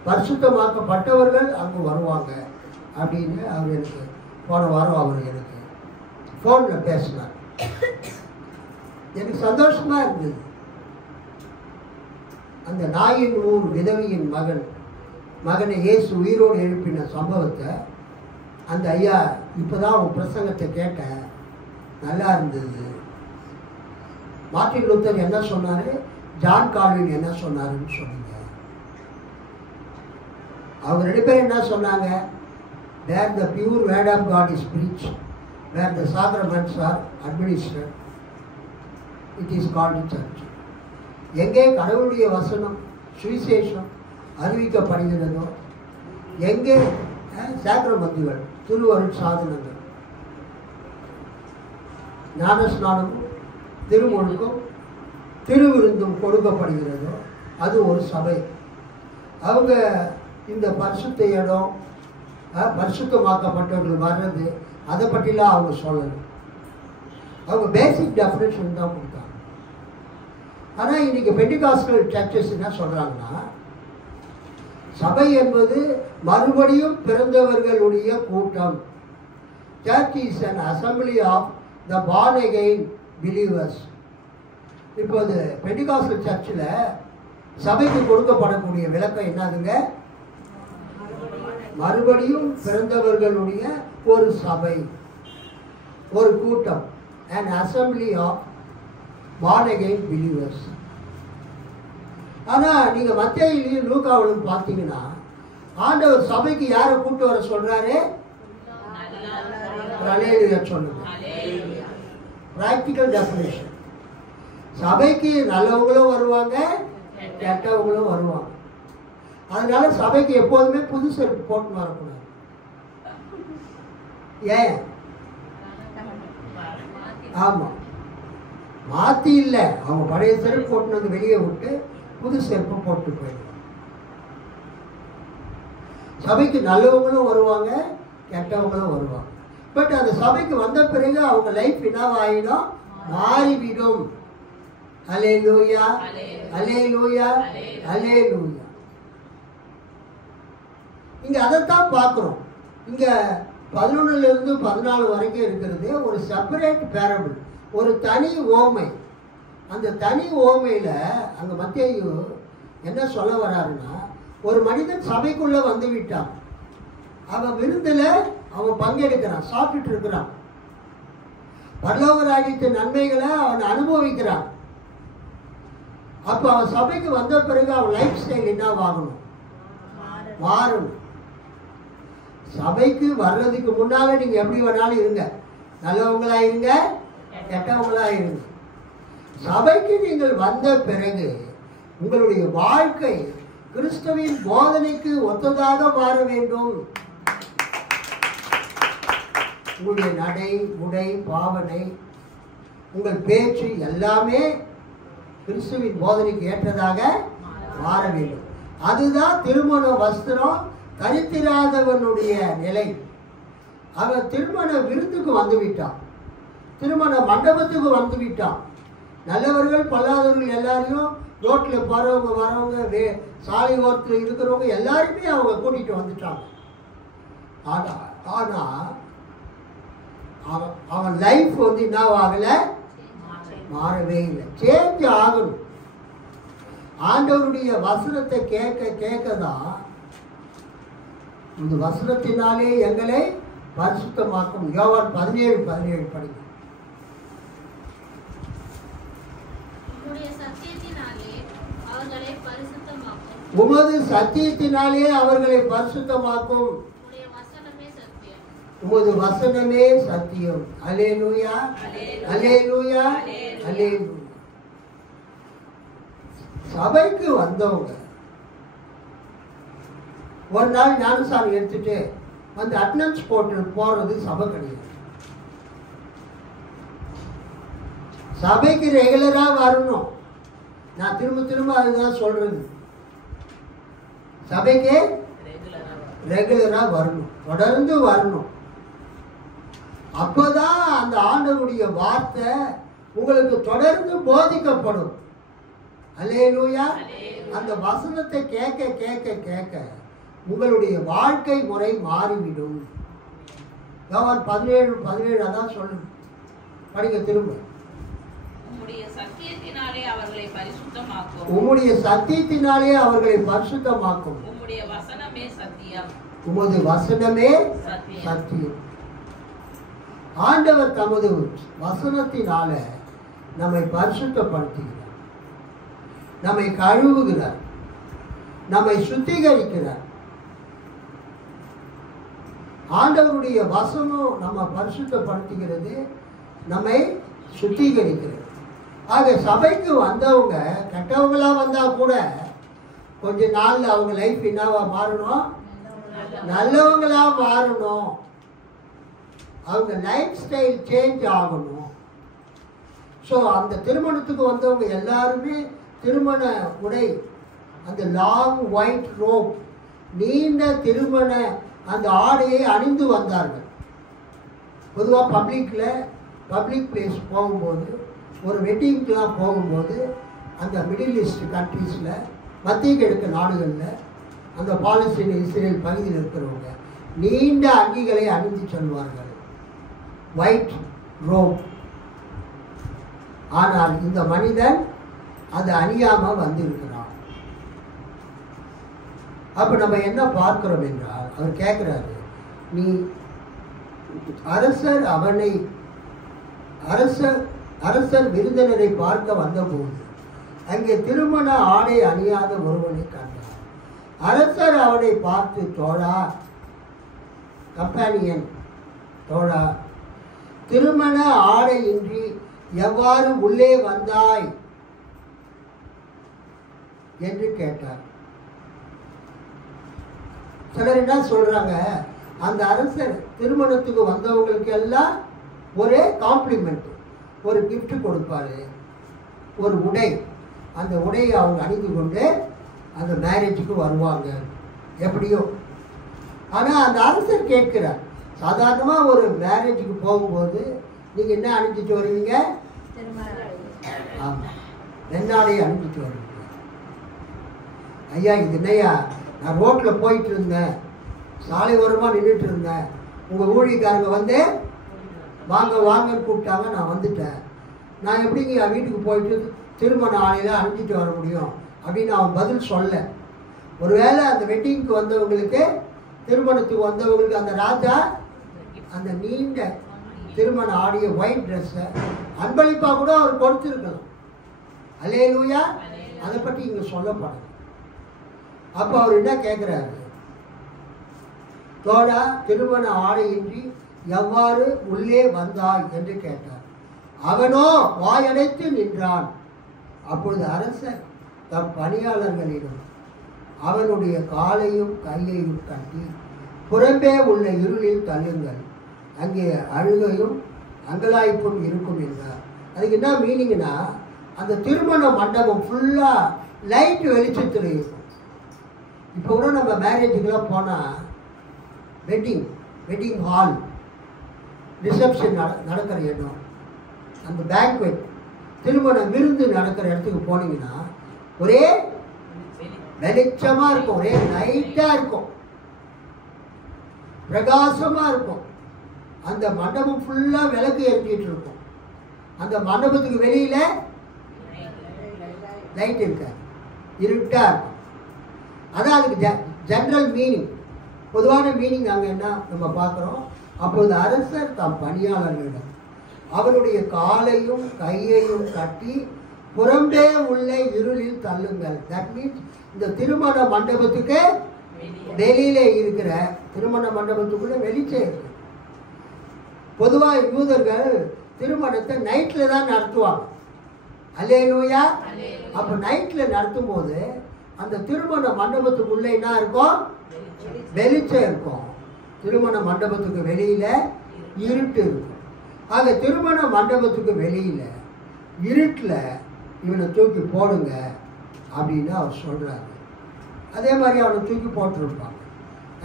பரிசுத்தமாக்கப்பட்டவர்கள் அங்கு வருவாங்க அப்படின்னு அவர் எனக்கு போன வாரம் அவர் எனக்கு ஃபோனில் பேசினார். எனக்கு சந்தோஷமா இருந்தது. அந்த நாயின் ஊர் விதவையின் மகனை இயேசு உயிரோடு எழுப்பின சம்பவத்தை அந்த ஐயா இப்போதான் உன் பிரசங்கத்தை கேட்டேன், நல்லா இருந்தது. மார்ட்டின் லூத்தர் என்ன சொன்னார், ஜான் கால்வின் என்ன சொன்னாருன்னு சொன்னீங்க. அவங்க ரெண்டு பேரும் என்ன சொன்னாங்க? There the pure word of God is preached, where the sacraments are administered, it is called church. எங்கே கடவுளுடைய வசனம் சுவிசேஷம் அறிவிக்கப்படுகிறதோ, எங்கே சாக்ரமந்துகள் திருவருட் சாதனங்கள் ஞானஸ்நானமும் திருமுழுக்கும் திருவிருந்தும் கொடுக்கப்படுகிறதோ அது ஒரு சபை. அவங்க இந்த பரிசுத்த இடம் பரிசுத்தமாக்கப்பட்டவர்கள் வர்றது அதை பற்றிலாம் அவங்க சொல்லணும். அவங்க பேசிக் டெஃபினேஷன் தான் கொடுத்தாங்க. ஆனால் இன்னைக்கு பெண்டிகாஸ்டல் சர்ச்சஸ் என்ன சொல்கிறாங்கன்னா, சபை என்பது மறுபடியும் பிறந்தவர்களுடைய கூட்டம். Search is an assembly of the born again believers. இப்போது பெண்டிகாஸ்டல் சர்ச்சில் சபைக்கு கொடுக்கப்படக்கூடிய விளக்கம் என்னதுங்க? மறுபடியும் பிறந்தவர்களுடைய ஒரு சபை, ஒரு கூட்டம், an assembly of born again believers. ஆனால் நீங்கள் மத்தேயுவிலும் லூக்காவிலும் பார்த்தீங்கன்னா ஆண்டவர் சபைக்கு யாரை கூட்டு வர சொல்றாரு? அல்லேலூயா சொல்லுங்க. Practical definition. சபைக்கு நல்லவங்களும் வருவாங்க, கெட்டவங்களும் வருவாங்க. அதனால சபைக்கு எப்போதுமே புது செருப்பு போட்டு வரக்கூடாது. ஏன்? ஆமாம், மாற்றி இல்லை, அவங்க பழைய செருப்பு போட்டு வந்து வெளியே விட்டு புது செருப்பு போட்டு போயிடுவாங்க. சபைக்கு நல்லவங்களும் வருவாங்க, கெட்டவங்களும் வருவாங்க. பட் அந்த சபைக்கு வந்த பிறகு அவங்க லைஃப் என்னவாயிடும்? மாறிவிடும். அல்லேலூயா, அல்லேலூயா, அல்லேலூயா. இங்க அதைத்தான் பார்க்கிறோம். இங்க 11லிருந்து 14 வரைக்கும் இருக்கிறது ஒரு செப்பரேட் பேரபிள், ஒரு தனி ஓமை. அந்த தனி ஓமையில அங்க மத்தேயு என்ன சொல்ல வர்றாருன்னா, ஒரு மனிதன் சபைக்குள்ள வந்து விட்டான், அவன் விருந்துல அவன் பங்கெடுக்கிறான், சாப்பிட்டு இருக்கிறான், பரலோக ராஜ்யத்தின் நன்மைகளை அவன் அனுபவிக்கிறான். அப்ப அவன் சபைக்கு வந்த பிறகு அவன் லைஃப் ஸ்டைல் என்னவாகணும்? மாறணும். சபைக்கு வர்றதுக்கு முன்னால நீங்க எப்படி வேணாலும் இருங்க, நல்லவங்களா இருங்க, கெட்டவங்களா இருங்க. சபைக்கு நீங்கள் வந்த பிறகு உங்களுடைய வாழ்க்கை கிறிஸ்துவின் போதனைக்கு ஒத்ததாக மாற வேண்டும். உங்களுடைய நடை, உடை, பாவனை, உங்கள் பேச்சு எல்லாமே கிறிஸ்துவின் போதனைக்கு ஏற்றதாக மாற வேண்டும். அதுதான் திருமண வஸ்திரம் தரித்திராதவனுடைய நிலை. அவன் திருமண விருந்துக்கு வந்து விட்டான், திருமண மண்டபத்துக்கு வந்து விட்டான். நல்லவர்கள் பொல்லாதவர்கள் எல்லாரையும், ரோட்டில் போறவங்க வரவங்க, சாலை ஓரத்தில் இருக்கிறவங்க எல்லாருமே அவங்க கூட்டிட்டு வந்துட்டாங்க. ஆனா அவன் லைஃப் வந்து என்னவாகல? மாறவே இல்லை. சேஞ்ச் ஆகணும். ஆண்டவருடைய வசனத்தை கேட்க கேட்கதான் இந்த வசனத்தினாலே எங்களை பரிசுத்தமாக்கும். யோவான் 17:17 படிக்கும். உமது சத்தியத்தினாலே அவர்களை பரிசுத்தமாக்கும். உமது வசனமே சத்தியம். அல்லேலூயா, அல்லேலூயா, அல்லேலூயா. சபைக்கு வந்தவங்க ஒரு நாள் ஞானசாமி எடுத்துட்டு வந்து அட்டெண்டன்ஸ் போட்டு போறது சபை கிடையாது. சபைக்கு ரெகுலரா வரணும். நான் திரும்ப திரும்ப அதுதான் சொல்றது. சபைக்கு ரெகுலரா வரணும், தொடர்ந்து வரணும். அப்போதான் அந்த ஆண்டவருடைய வார்த்தை உங்களுக்கு தொடர்ந்து போதிக்கப்படும். அல்லேலூயா. அந்த வசனத்தை கேட்க கேட்க கேட்க உங்களுடைய வாழ்க்கை முறை மாறிவிடும். யோவான் 17:17 அதான் சொல்லுங்க. படிங்க திரும்ப. உம்முடைய சத்தியத்தினாலே அவர்களை பரிசுத்தமாக்கும். உம்முடைய சத்தியத்தினாலே அவர்களை பரிசுத்தமாக்கும். உம்முடைய வசனமே சத்தியம். உமது வசனமே சத்தியம். ஆண்டவர் தமது வசனத்தினால நம்மை பரிசுத்தப்படுத்துகிறார், நம்மை கழுவுகிறார், நம்மை சுத்திகரிக்கிறார். ஆண்டவருடைய வசனம் நம்ம பரிசுத்தப்படுத்துகிறது, நம்மை சுத்திகரிக்கிறது. ஆக சபைக்கு வந்தவங்க கெட்டவங்களா வந்தால் கூட கொஞ்ச நாளில் அவங்க லைஃப் என்னவா மாறணும்? நல்லவங்களா மாறணும். அவங்க லைஃப் ஸ்டைல் சேஞ்ச் ஆகணும். ஸோ அந்த திருமணத்துக்கு வந்தவங்க எல்லாருமே திருமண உடை, அந்த லாங் ஒயிட் ரோப், நீண்ட திருமண அந்த ஆடையை அணிந்து வந்தார்கள். பொதுவாக பப்ளிக் பிளேஸ் போகும்போது, ஒரு வெட்டிங்க்கெலாம் போகும்போது, அந்த மிடில் ஈஸ்ட் கண்ட்ரீஸில், மத்திய கிழக்கு நாடுகளில், அந்த பாலஸ்தீன இஸ்ரேல் பகுதியில் இருக்கிறவங்க நீண்ட அங்கிகளை அணிந்து செல்வார்கள், ஒயிட் ரோப். ஆனால் இந்த மனிதன் அது அணியாமல் வந்திருக்கிறான். அப்போ நம்ம என்ன பார்க்கிறோம் என்றால், அவர் கேட்குறாரு, நீ அரசர் விருந்தினரை பார்க்க வந்தபோது அங்கே திருமண ஆடை அணியாத ஒருவனை கண்டார். அரசர் அவனை பார்த்து, தோழா, கம்பானியன், தோழா, திருமண ஆடையின்றி எவ்வாறு உள்ளே வந்தாய் என்று கேட்டார். சிலர் என்ன சொல்றாங்க, அந்த அரசர் திருமணத்துக்கு வந்தவங்களுக்கு எல்லாம் ஒரே காம்ப்ளிமெண்ட், ஒரு கிஃப்ட் கொடுப்பாரு, ஒரு உடை. அந்த உடையை அவங்க அணிந்து கொண்டு அந்த மேரேஜுக்கு வருவாங்க எப்படியோ. ஆனால் அந்த அரசர் கேட்கிறார், சாதாரணமாக ஒரு மேரேஜுக்கு போகும்போது நீங்கள் என்ன அணிஞ்சிட்டு வருவீங்க? ஆமாம், வெண்ணாடையை அணிஞ்சிட்டு வருவீங்க. ஐயா, இது என்னையா, நான் ரோட்டில் போயிட்டு இருந்தேன், சாலை ஓரமாக நின்றுட்டு இருந்தேன், உங்கள் ஊழியக்காரங்க வந்து வாங்க வாங்கன்னு கூப்பிட்டாங்க, நான் வந்துட்டேன். நான் எப்படிங்க என் வீட்டுக்கு போயிட்டு திருமண ஆடையில் அணிஞ்சிட்டு வர முடியும் அப்படின்னு அவன் பதில் சொல்ல. ஒருவேளை அந்த வெட்டிங்க்கு வந்தவங்களுக்கு, திருமணத்துக்கு வந்தவங்களுக்கு அந்த ராஜா அந்த நீண்ட திருமண ஆடிய ஒயிட் ட்ரெஸ்ஸை அன்பளிப்பாக கூட அவர் கொடுத்துருக்கலாம். அல்லேலூயா. அதை பற்றி இங்கே சொல்லப்படும். அப்போ அவர் என்ன கேட்குறாரு, தோழா, திருமண ஆடையின்றி எவ்வாறு உள்ளே வந்தாய் என்று கேட்டார். அவனோ வாயடைத்து நின்றான். அப்பொழுது அரசர் தம் பணியாளர்களிடம் அவனுடைய காலையும் கையையும் கட்டி புறம்பே உள்ள இருளில் தள்ளுங்கள், அங்கே அழுகையும் அங்கலாய்ப்பும் இருக்கும் என்றார். அதுக்கு என்ன மீனிங்னா, அந்த திருமண மண்டபம் ஃபுல்லாக லைட் வெளிச்சத்தில் இருக்கும். இப்போ கூட நம்ம மேரேஜுக்கெல்லாம் போனால் வெட்டிங் ஹால், ரிசப்ஷன் நடக்கிற இடம், அந்த பேங்க்வெட், திருமண விருந்து நடக்கிற இடத்துக்கு போனீங்கன்னா ஒரே வெளிச்சமாக இருக்கும், ஒரே லைட்டாக இருக்கும், பிரகாசமாக இருக்கும். அந்த மண்டபம் ஃபுல்லாக விளக்கு எரிஞ்சிட்டு இருக்கும். அந்த மண்டபத்துக்கு வெளியில் லைட் இருக்காது, இருட்டாக இருக்கும். அதான் அதுக்கு ஜென்ரல் மீனிங், பொதுவான மீனிங் நாங்கள் என்ன நம்ம பார்க்குறோம். அப்போது அரசர் தம் பணியாளர்களிடம் அவருடைய காலையும் கையையும் கட்டி புறம்பே உள்ள இருளில் தள்ளுங்கள். தட் மீன்ஸ் இந்த திருமண மண்டபத்துக்கு வெளியில இருக்கிற, திருமண மண்டபத்துக்குள்ள வெளிச்சம் இருக்கு. பொதுவாக யூதர்கள் திருமணத்தை நைட்டில் தான் நடத்துவாங்க. அல்லேலூயா. அப்போ நைட்டில் நடத்தும் போது அந்த திருமண மண்டபத்துக்குள்ளே என்ன இருக்கும்? வெளிச்சம் இருக்கும். திருமண மண்டபத்துக்கு வெளியில இருட்டு இருக்கும். ஆக திருமண மண்டபத்துக்கு வெளியில இருட்டில் இவனை தூக்கி போடுங்க அப்படின்னு அவர் சொல்றாரு. அதே மாதிரி அவனை தூக்கி போட்டிருப்பாங்க.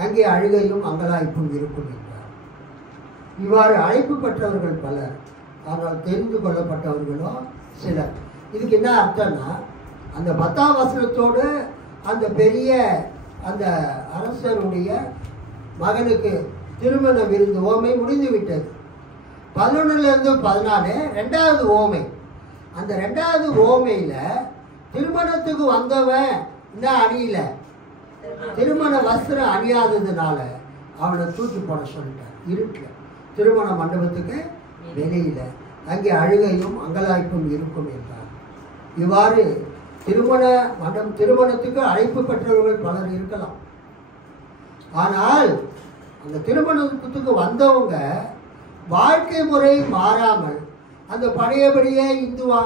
அங்கே அழுகையும் அங்கலாய்ப்பும் இருக்கும் என்றார். இவ்வாறு அழைப்பு பெற்றவர்கள் பலர், ஆனால் தெரிந்து கொள்ளப்பட்டவர்களோ சிலர். இதுக்கு என்ன அர்த்தம்னா, அந்த 10ஆம் வசனத்தோடு அந்த பெரிய அந்த அரசருடைய மகனுக்கு திருமண விருந்து ஓமை முடிந்து விட்டது. 11லேருந்து 14 ரெண்டாவது ஓமை. அந்த ரெண்டாவது ஓமையில திருமணத்துக்கு வந்தவன் என்ன அணியில, திருமண வஸ்திரம் அணியாததுனால அவனை தூக்கி போட சொல்லிட்டார். இருட்டில் திருமண மண்டபத்துக்கு வெளியில அங்கே அழுகையும் அங்கலாய்ப்பும் இருக்கும் என்றார். இவ்வாறு திருமணத்துக்கு அழைப்பு பெற்றவர்கள் பலர் இருக்கலாம். ஆனால் அந்த திருமணத்துக்கு வந்தவங்க வாழ்க்கை முறை மாறாமல் அந்த பழையபடியே இந்துவா,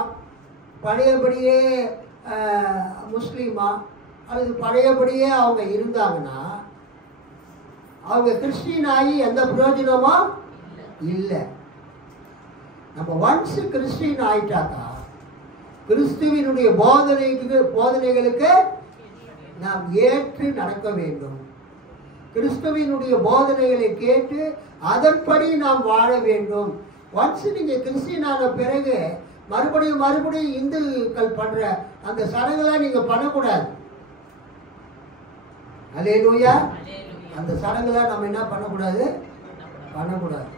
பழையபடியே முஸ்லீமா, அல்லது பழையபடியே அவங்க இருந்தாங்கன்னா அவங்க கிறிஸ்டின் ஆகி எந்த பிரயோஜனமும் இல்லை. நம்ம ஒன்ஸ் கிறிஸ்டின் ஆயிட்டாக்கா கிறிஸ்துவினுடைய போதனைகளுக்கு நாம் ஏற்று நடக்க வேண்டும். கிறிஸ்துவினுடைய போதனைகளை கேட்டு அதன்படி நாம் வாழ வேண்டும். ஒன்ஸ் நீங்க கிறிஸ்டின் ஆன பிறகு மறுபடியும் இந்துக்கள் பண்ற அந்த சடங்குகளை நீங்க பண்ணக்கூடாது. அல்லேலூயா. அந்த சடங்குகளை நம்ம என்ன பண்ணக்கூடாது? பண்ணக்கூடாது.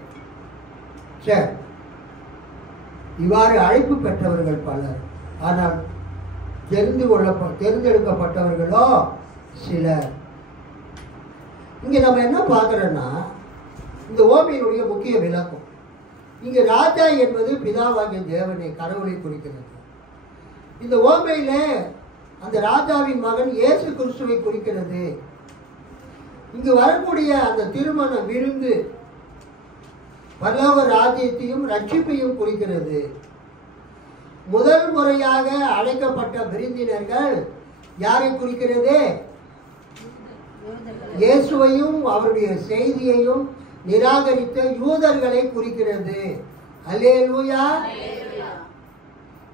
சரி, இவ்வாறு அழைப்பு பெற்றவர்கள் பலர், ஆனால் தேர்ந்தெடுக்கப்பட்டவர்களோ சிலர். இங்க நம்ம என்ன பார்க்கிறோம்னா இந்த ஓமையினுடைய முக்கிய விளக்கம். இங்க ராஜா என்பது பிதாவாகிய தேவனை, கடவுளை குறிக்கிறது. இந்த ஓமையில அந்த ராஜாவின் மகன் இயேசு கிறிஸ்துவை குறிக்கிறது. இங்கு வரக்கூடிய அந்த திருமண விருந்து பரலோக ராஜ்யத்தையும் ரட்சிப்பையும் குறிக்கிறது. முதல் முறையாக அழைக்கப்பட்ட விருந்தினர்கள் யாரை குறிக்கிறது? இயேசுவையும் அவருடைய செய்தியையும் நிராகரித்த யூதர்களை குறிக்கிறது. அல்லேலூயா.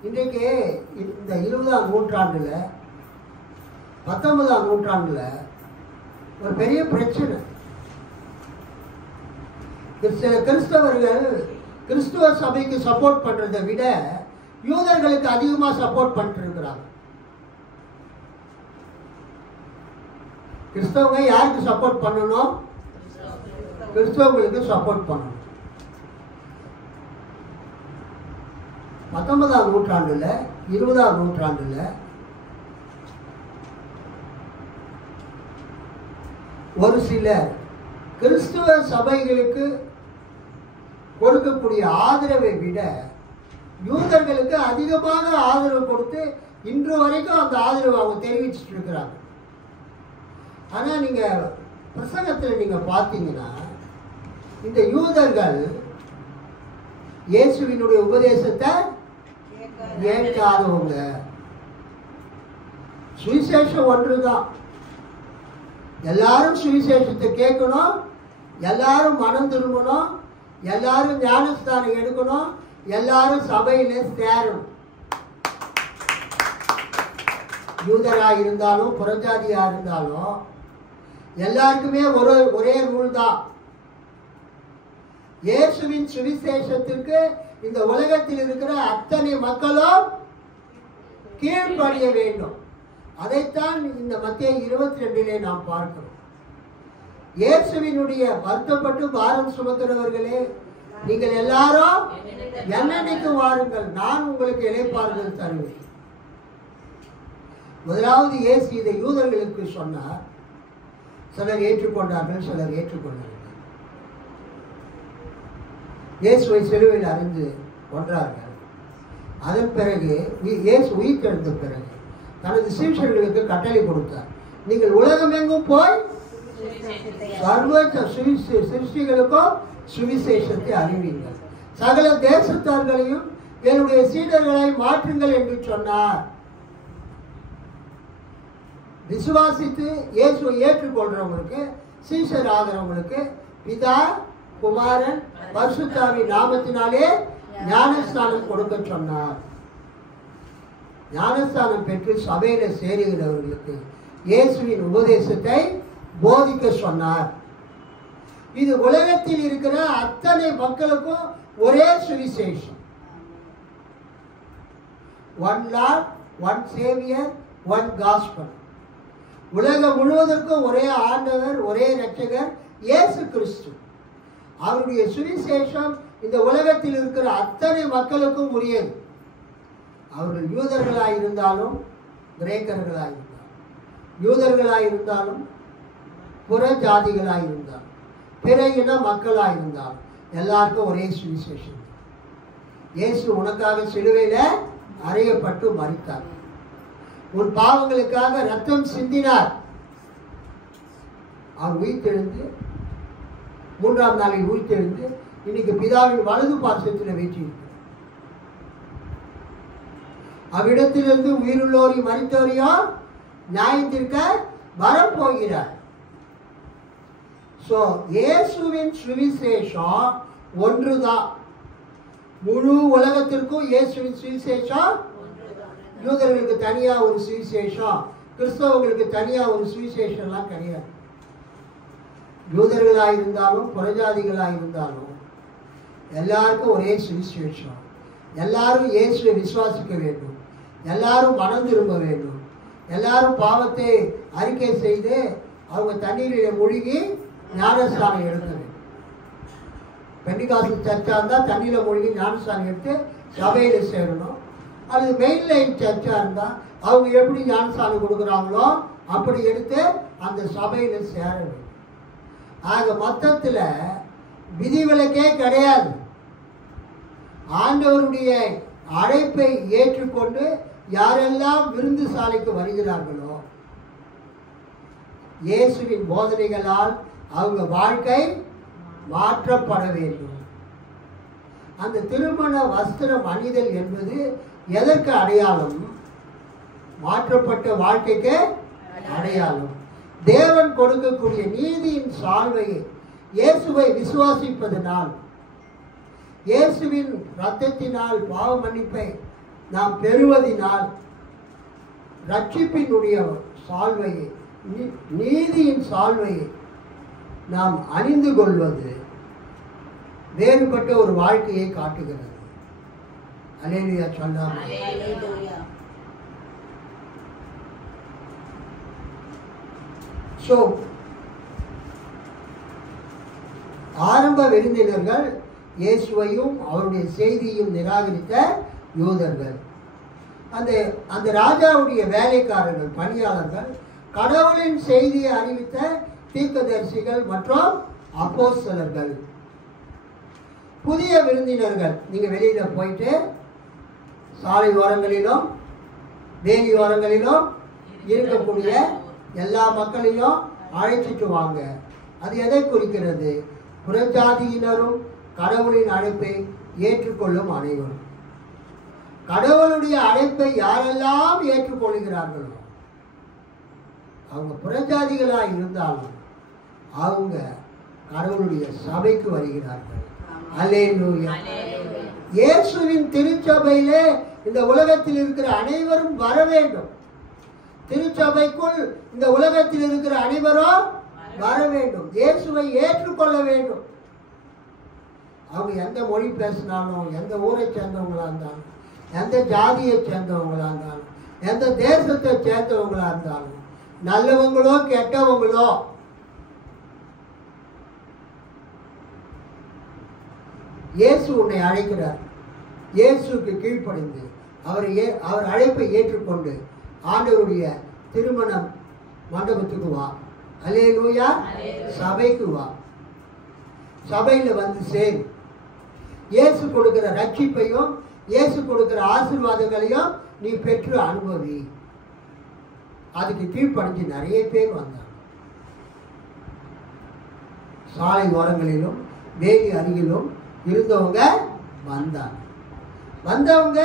இன்றைக்கு இந்த 20ஆம் நூற்றாண்டுல 19ஆம் நூற்றாண்டுல ஒரு பெரிய பிரச்சனை. சில கிறிஸ்தவர்கள் கிறிஸ்துவ சபைக்கு சப்போர்ட் பண்றதை விட யூதர்களுக்கு அதிகமா சப்போர்ட் பண்ணிட்டு இருக்கிறாங்க. கிறிஸ்தவங்க யாருக்கு சப்போர்ட் பண்ணணும்? கிறிஸ்தவங்களுக்கு சப்போர்ட் பண்ணணும். 19ஆம் நூற்றாண்டுல 20ஆம் நூற்றாண்டுல ஒரு சிலர் கிறிஸ்துவ சபைகளுக்கு கொடுக்கக்கூடிய ஆதரவை விட யூதர்களுக்கு அதிகமாக ஆதரவு கொடுத்து இன்று வரைக்கும் அந்த ஆதரவு அவங்க தெரிவிச்சுட்டு இருக்கிறாங்க. ஆனா நீங்க பிரசங்கத்தில் நீங்க பார்த்தீங்கன்னா இந்த யூதர்கள் இயேசுவினுடைய உபதேசத்தை ஏற்காதவங்க. சுவிசேஷம் ஒன்றுதான். எல்லாரும் சுவிசேஷத்தை கேட்கணும், எல்லாரும் மனம் திரும்பணும், எல்லாரும் ஞானஸ்தானம் எடுக்கணும், எல்லாரும் சபையில சேரணும். யூதரா இருந்தாலும் புறஜாதியா இருந்தாலும் எல்லாருக்குமே ஒரே ரூல் தான். இயேசுவின் சுவிசேஷத்திற்கு இந்த உலகத்தில் இருக்கிற அத்தனை மக்களும் கீழ்ப்படிய வேண்டும். அதைத்தான் இந்த மத்தேயு 22 நாம் பார்க்கிறோம். இயேசுவினுடைய வருத்தப்பட்டு பாரம் சுமக்கிறவர்களே, நீங்கள் எல்லாரும் என்னென்னைக்கு வாருங்கள், நான் உங்களுக்கு இளைப்பாறுதல் தருவேன். முதலாவது இயேசு இதை யூதர்களுக்கு சொன்னார். சிலர் ஏற்றுக்கொண்டார்கள், சிலர் ஏற்றுக்கொண்டார்கள். இயேசுவை சிலுவையில் அறிந்து கொன்றார்கள். அதன் பிறகு இயேசு உயிர்த்தெழுந்த பிறகு தனது சீஷர்களுக்கு கட்டளை கொடுத்தார். நீங்கள் உலகமெங்கும் போய் சர்வ சிருஷ்டிகளுக்கும் சுவிசேஷத்தை அறிவீர்கள், சகல தேசத்தார்களையும் என்னுடைய சீடர்களை மாற்றுங்கள் என்று சொன்னார். விசுவாசித்து இயேசுவை ஏற்றுக்கொள்றவங்களுக்கு, சீஷர் ஆகிறவங்களுக்கு பிதா குமாரன் பரிசுத்தாவின் நாமத்தினாலே ஞானஸ்தானம் கொடுக்க சொன்னார். ஞானஸ்தானம் பெற்று சபையில சேருகிறவர்களுக்கு இயேசுவின் உபதேசத்தை போதிக்க சொன்னார். இது உலகத்தில் இருக்கிற அத்தனை மக்களுக்கும் ஒரே சுவிசேஷம். One Lord, one Xavier, one gospel. உலகம் முழுவதற்கும் ஒரே ஆண்டவர், ஒரே இரட்சகர் இயேசு கிறிஸ்து. அவருடைய சுவிசேஷம் இந்த உலகத்தில் இருக்கிற அத்தனை மக்களுக்கும் உரியது. அவர்கள் யூதர்களாயிருந்தாலும் கிரேக்கர்களாயிருந்தாலும், யூதர்களாயிருந்தாலும் புற ஜாதிகளாயிருந்தாலும், பிற இன மக்களாயிருந்தாலும் எல்லாருக்கும் ஒரே சுவிசேஷம். இயேசு உனக்காக சிலுவையில அறையப்பட்டு மரித்தார். உன் பாவங்களுக்காக ரத்தம் சிந்தினார். அவர் உயிர்த்தெழுந்து மூன்றாம் நாளில் உயிர்த்தெழுந்து இன்னைக்கு பிதாவின் வலது பார்சத்தில் வீற்றிருக்கிறார். அவ்விடத்திலிருந்து உயிருள்ளோரையும் மரித்தோரையும் நியாயத்திற்க வரப்போகிறார். இயேசுவின் சுவிசேஷம் ஒன்றுதான். முழு உலகத்திற்கும் இயேசுவின் சுவிசேஷம். யூதர்களுக்கு தனியா ஒரு சுவிசேஷம், கிறிஸ்தவங்களுக்கு தனியா ஒரு சுவிசேஷம்லாம் கிடையாது. யூதர்களாக இருந்தாலும் புறஜாதிகளாக இருந்தாலும் எல்லாருக்கும் ஒரே சுவிசேஷம். எல்லாரும் இயேசுவை விசுவாசிக்க வேண்டும், எல்லாரும் மனம் திரும்ப வேண்டும், எல்லாரும் பாவத்தை அறிக்கை செய்து அவங்க தண்ணீரில் மூழ்கி ஞானஸ்தானம் எடுக்க வேண்டும். பெண்டிகாஸ்டல் சர்ச்சா இருந்தால் தண்ணியில் மூழ்கி ஞானஸ்தானம் எடுத்து சபையில் சேரணும். அது மெயின் லைன் சர்ச்சா இருந்தால் அவங்க எப்படி ஞானஸ்தானம் கொடுக்குறாங்களோ அப்படி எடுத்து அந்த சபையில் சேர வேண்டும். ஆக மொத்தத்தில் விதிவிலக்கே கிடையாது. ஆண்டவருடைய அழைப்பை ஏற்றுக்கொண்டு யாரெல்லாம் விருந்து சாலைக்கு வருகிறார்களோ இயேசுவின் போதனைகளால் அவங்க வாழ்க்கை மாற்றப்பட வேண்டும். அந்த திருமண வஸ்திரம் அணிதல் என்பது எதற்கு அடையாளம்? மாற்றப்பட்ட வாழ்க்கைக்கு அடையாளம். தேவன் கொடுக்கக்கூடிய நீதியின் சால்வையை இயேசுவை விசுவாசிப்பதனால், இயேசுவின் இரத்தத்தினால் பாவ மன்னிப்பை நாம் பெறுவதினால் ரட்சிப்பினுடைய சால்வையை, நீதியின் சால்வையை நாம் அணிந்து கொள்வது வேறுபட்ட ஒரு வாழ்க்கையை காட்டுகிறது. அல்லேலூயா சொல்லாமல் ஆரம்ப விருந்தினர்கள் இயேசுவையும் அவருடைய செய்தியையும் நிராகரித்த யூதர்கள். அந்த ராஜாவுடைய வேலைக்காரர்கள், பணியாளர்கள், கடவுளின் செய்தியை அறிவித்த தீர்க்கதரிசிகள் மற்றும் அப்போஸ்தலர்கள். புதிய விருந்தினர்கள், நீங்க வெளியில போயிட்டு சாலை ஓரங்களிலும் வேலி ஓரங்களிலும் இருக்கக்கூடிய எல்லா மக்களையும் அழைச்சிட்டு வாங்க. அது எதை குறிக்கிறது? புறஜாதியினரும் கடவுளின் அழைப்பை ஏற்றுக்கொள்ளும் அனைவரும். கடவுளுடைய அழைப்பை யாரெல்லாம் ஏற்றுக்கொள்கிறார்களோ அவங்க புறஜாதிகளாக இருந்தாலும் அவங்க கடவுளுடைய சபைக்கு வருகிறார்கள். அல்லேலூயா. இயேசுவின் திருச்சபையிலே இந்த உலகத்தில் இருக்கிற அனைவரும் வர வேண்டும். திருச்சபைக்குள் இந்த உலகத்தில் இருக்கிற அனைவரும் வர வேண்டும். இயேசுவை ஏற்றுக்கொள்ள வேண்டும். அவங்க எந்த மொழி பேசினாலும், எந்த ஊரை சேர்ந்தவங்களா இருந்தாலும், எந்த ஜாதியை சேர்ந்தவங்களா இருந்தாலும், எந்த தேசத்தை சேர்ந்தவங்களா இருந்தாலும், நல்லவங்களோ கெட்டவங்களோ, இயேசு உன்னை அழைக்கிறார். இயேசுக்கு கீழ்ப்படிந்து அவர் அழைப்பை ஏற்றுக்கொண்டு ஆண்டவருடைய திருமண மண்டபத்துக்கு வா. அல்லேலூயா. சபைக்கு வா. சபையில் வந்து சேர். இயேசு கொடுக்கிற ரட்சிப்பையும் இயேசு கொடுக்கிற ஆசீர்வாதங்களையும் நீ பெற்று அனுபவி. அதுக்கு கீழ்ப்படிஞ்சு நிறைய பேர் வந்தாங்க. சாலை ஓரங்களிலும் வேலி அருகிலும் இருந்தவங்க வந்தாங்க. வந்தவங்க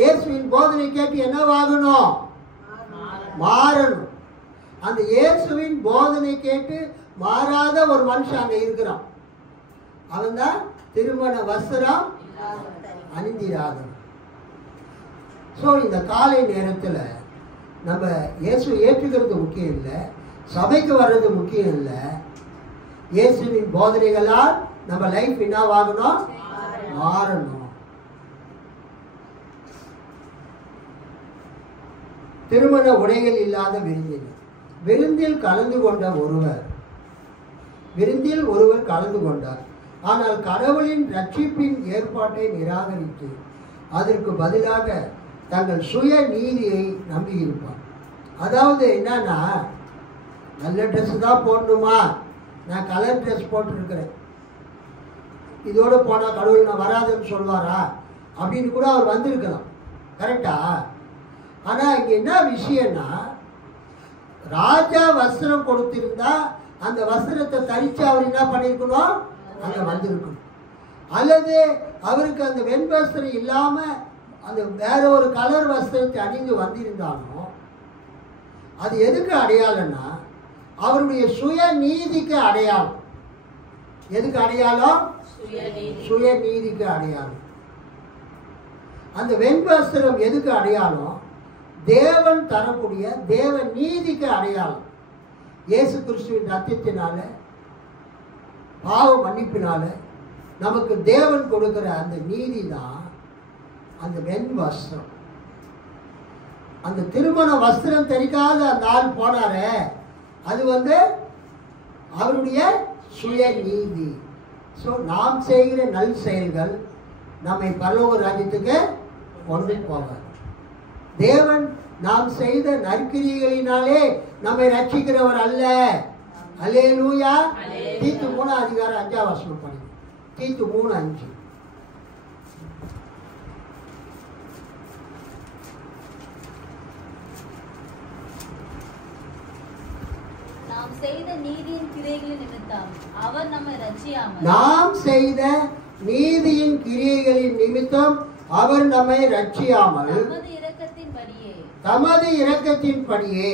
இயேசுவின் போதனை கேட்டு என்னவாகணும்? மாறணும். அந்த இயேசுவின் போதனை கேட்டு மாறாத ஒரு மனுஷன் அங்க இருக்கிறான். அவன் தான் திருமண வஸ்திரம் அணிந்திராதவன். இந்த காலை நேரத்தில் நம்ம இயேசு ஏற்றுக்கிறது முக்கியம் இல்லை, சபைக்கு வர்றது முக்கியம் இல்லை. இயேசுவின் போதனைகளால் நம்ம லைஃப் என்னவாகணும்? மாறணும். திருமண உடைகள் இல்லாத விருந்தினர். விருந்தில் கலந்து கொண்ட ஒருவர் கலந்து கொண்டார். ஆனால் கடவுளின் ரட்சிப்பின் ஏற்பாட்டை நிராகரித்து அதற்கு பதிலாக தங்கள் சுய நீதியை நம்பியிருப்பார். அதாவது என்னன்னா, நல்ல ட்ரெஸ் தான் போடணுமா, நான் கலர் ட்ரெஸ் போட்டுருக்கிறேன், இதோடு போனால் கடவுள் நான் வராதுன்னு சொல்வாரா அப்படின்னு கூட அவர் வந்திருக்கலாம். கரெக்டா? ஆனால் இங்கே என்ன விஷயம்னா, ராஜா வஸ்திரம் கொடுத்திருந்தா அந்த வஸ்திரத்தை தரித்து அவர் என்ன பண்ணியிருக்கணும்? அங்கே வந்திருக்கும். அல்லது அவருக்கு அந்த வெண்வஸ்திரம் இல்லாமல் அந்த வேற ஒரு கலர் வஸ்திரத்தை அணிந்து வந்திருந்தாலும் அது எதுக்கு அடையாளம்னா அவருடைய சுய நீதிக்கு அடையாளம். எதுக்கு அடையாளம்? சுய நீதிக்கு அடையாளம். அந்த வெண்வஸ்திரம் எதுக்கு அடையாளம்? தேவன் தரக்கூடிய தேவ நீதிக்கு அடையாளம். இயேசு கிறிஸ்துவின் ரத்தத்தினால பாவ மன்னிப்பினால நமக்கு தேவன் கொடுக்கிற அந்த நீதி தான் அந்த வெண் வஸ்திரம். அந்த திருமண வஸ்திரம் தெரிக்காத அந்த ஆள் போனாரே, அது அவருடைய சுய நீதி. ஸோ நாம் செய்கிற நல் செயல்கள் நம்மை பரலோக ராஜ்யத்துக்கு கொண்டு போவார். தேவன் நாம் செய்த நற்கிரிகளினாலே நம்மை ரட்சிக்கிறவர் அல்ல. அல்லேலூயா. தீத்து 3:5 படி. தீத்து 3:5. நாம் செய்த நீதியின் கிரியைகளின் நிமித்தம் அவர் நம்மை ரட்சியாமல். நாம் செய்த நீதியின் கிரியைகளின் நிமித்தம் அவர் நம்மை ரட்சியாமல் தமது இரக்கத்தின்படியே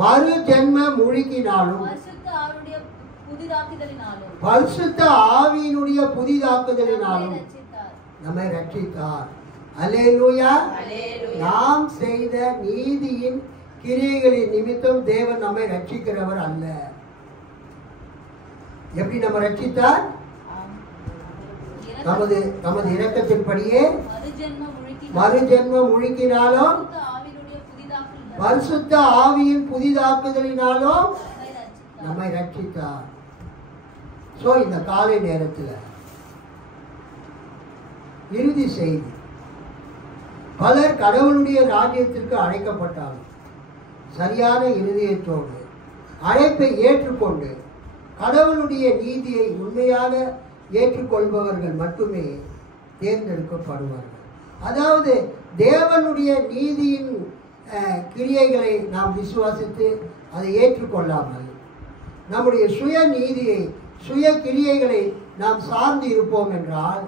மறு ஜென்ம முழுக்கினாலும் பரிசுத்த ஆவியினுடைய புதிதாக்குதலினாலும் நம்மை ரட்சித்தார். அல்லேலூயா. நாம் செய்த நீதியின் கிரியைகளின் நிமித்தம் தேவன் நம்மை ரட்சிக்கிறவர் அல்ல. எப்படி நம்ம ரட்சித்தார்? தமது இரக்கத்தின்படியே மறு ஜென்ம முழுக்கினாலும் பரிசுத்த ஆவியின் புதிதாக்குதலினாலும் நம்மை ரட்சித்தார். சோ இந்த காலை நேரத்தில் இறுதி செய்தி, பலர் கடவுளுடைய ராஜ்யத்திற்கு அழைக்கப்பட்டாலும் சரியான இருதயத்தோடு அழைப்பை ஏற்றுக்கொண்டு கடவுளுடைய நீதியை உண்மையாக ஏற்றுக்கொள்பவர்கள் மட்டுமே தேர்ந்தெடுக்கப்படுவார்கள். அதாவது தேவனுடைய நீதியின் கிரியைகளை நாம் விசுவாசித்து அதை ஏற்றுக்கொள்ளாமல் நம்முடைய சுய நீதியை சுய கிரியைகளை நாம் சார்ந்து இருப்போம் என்றால்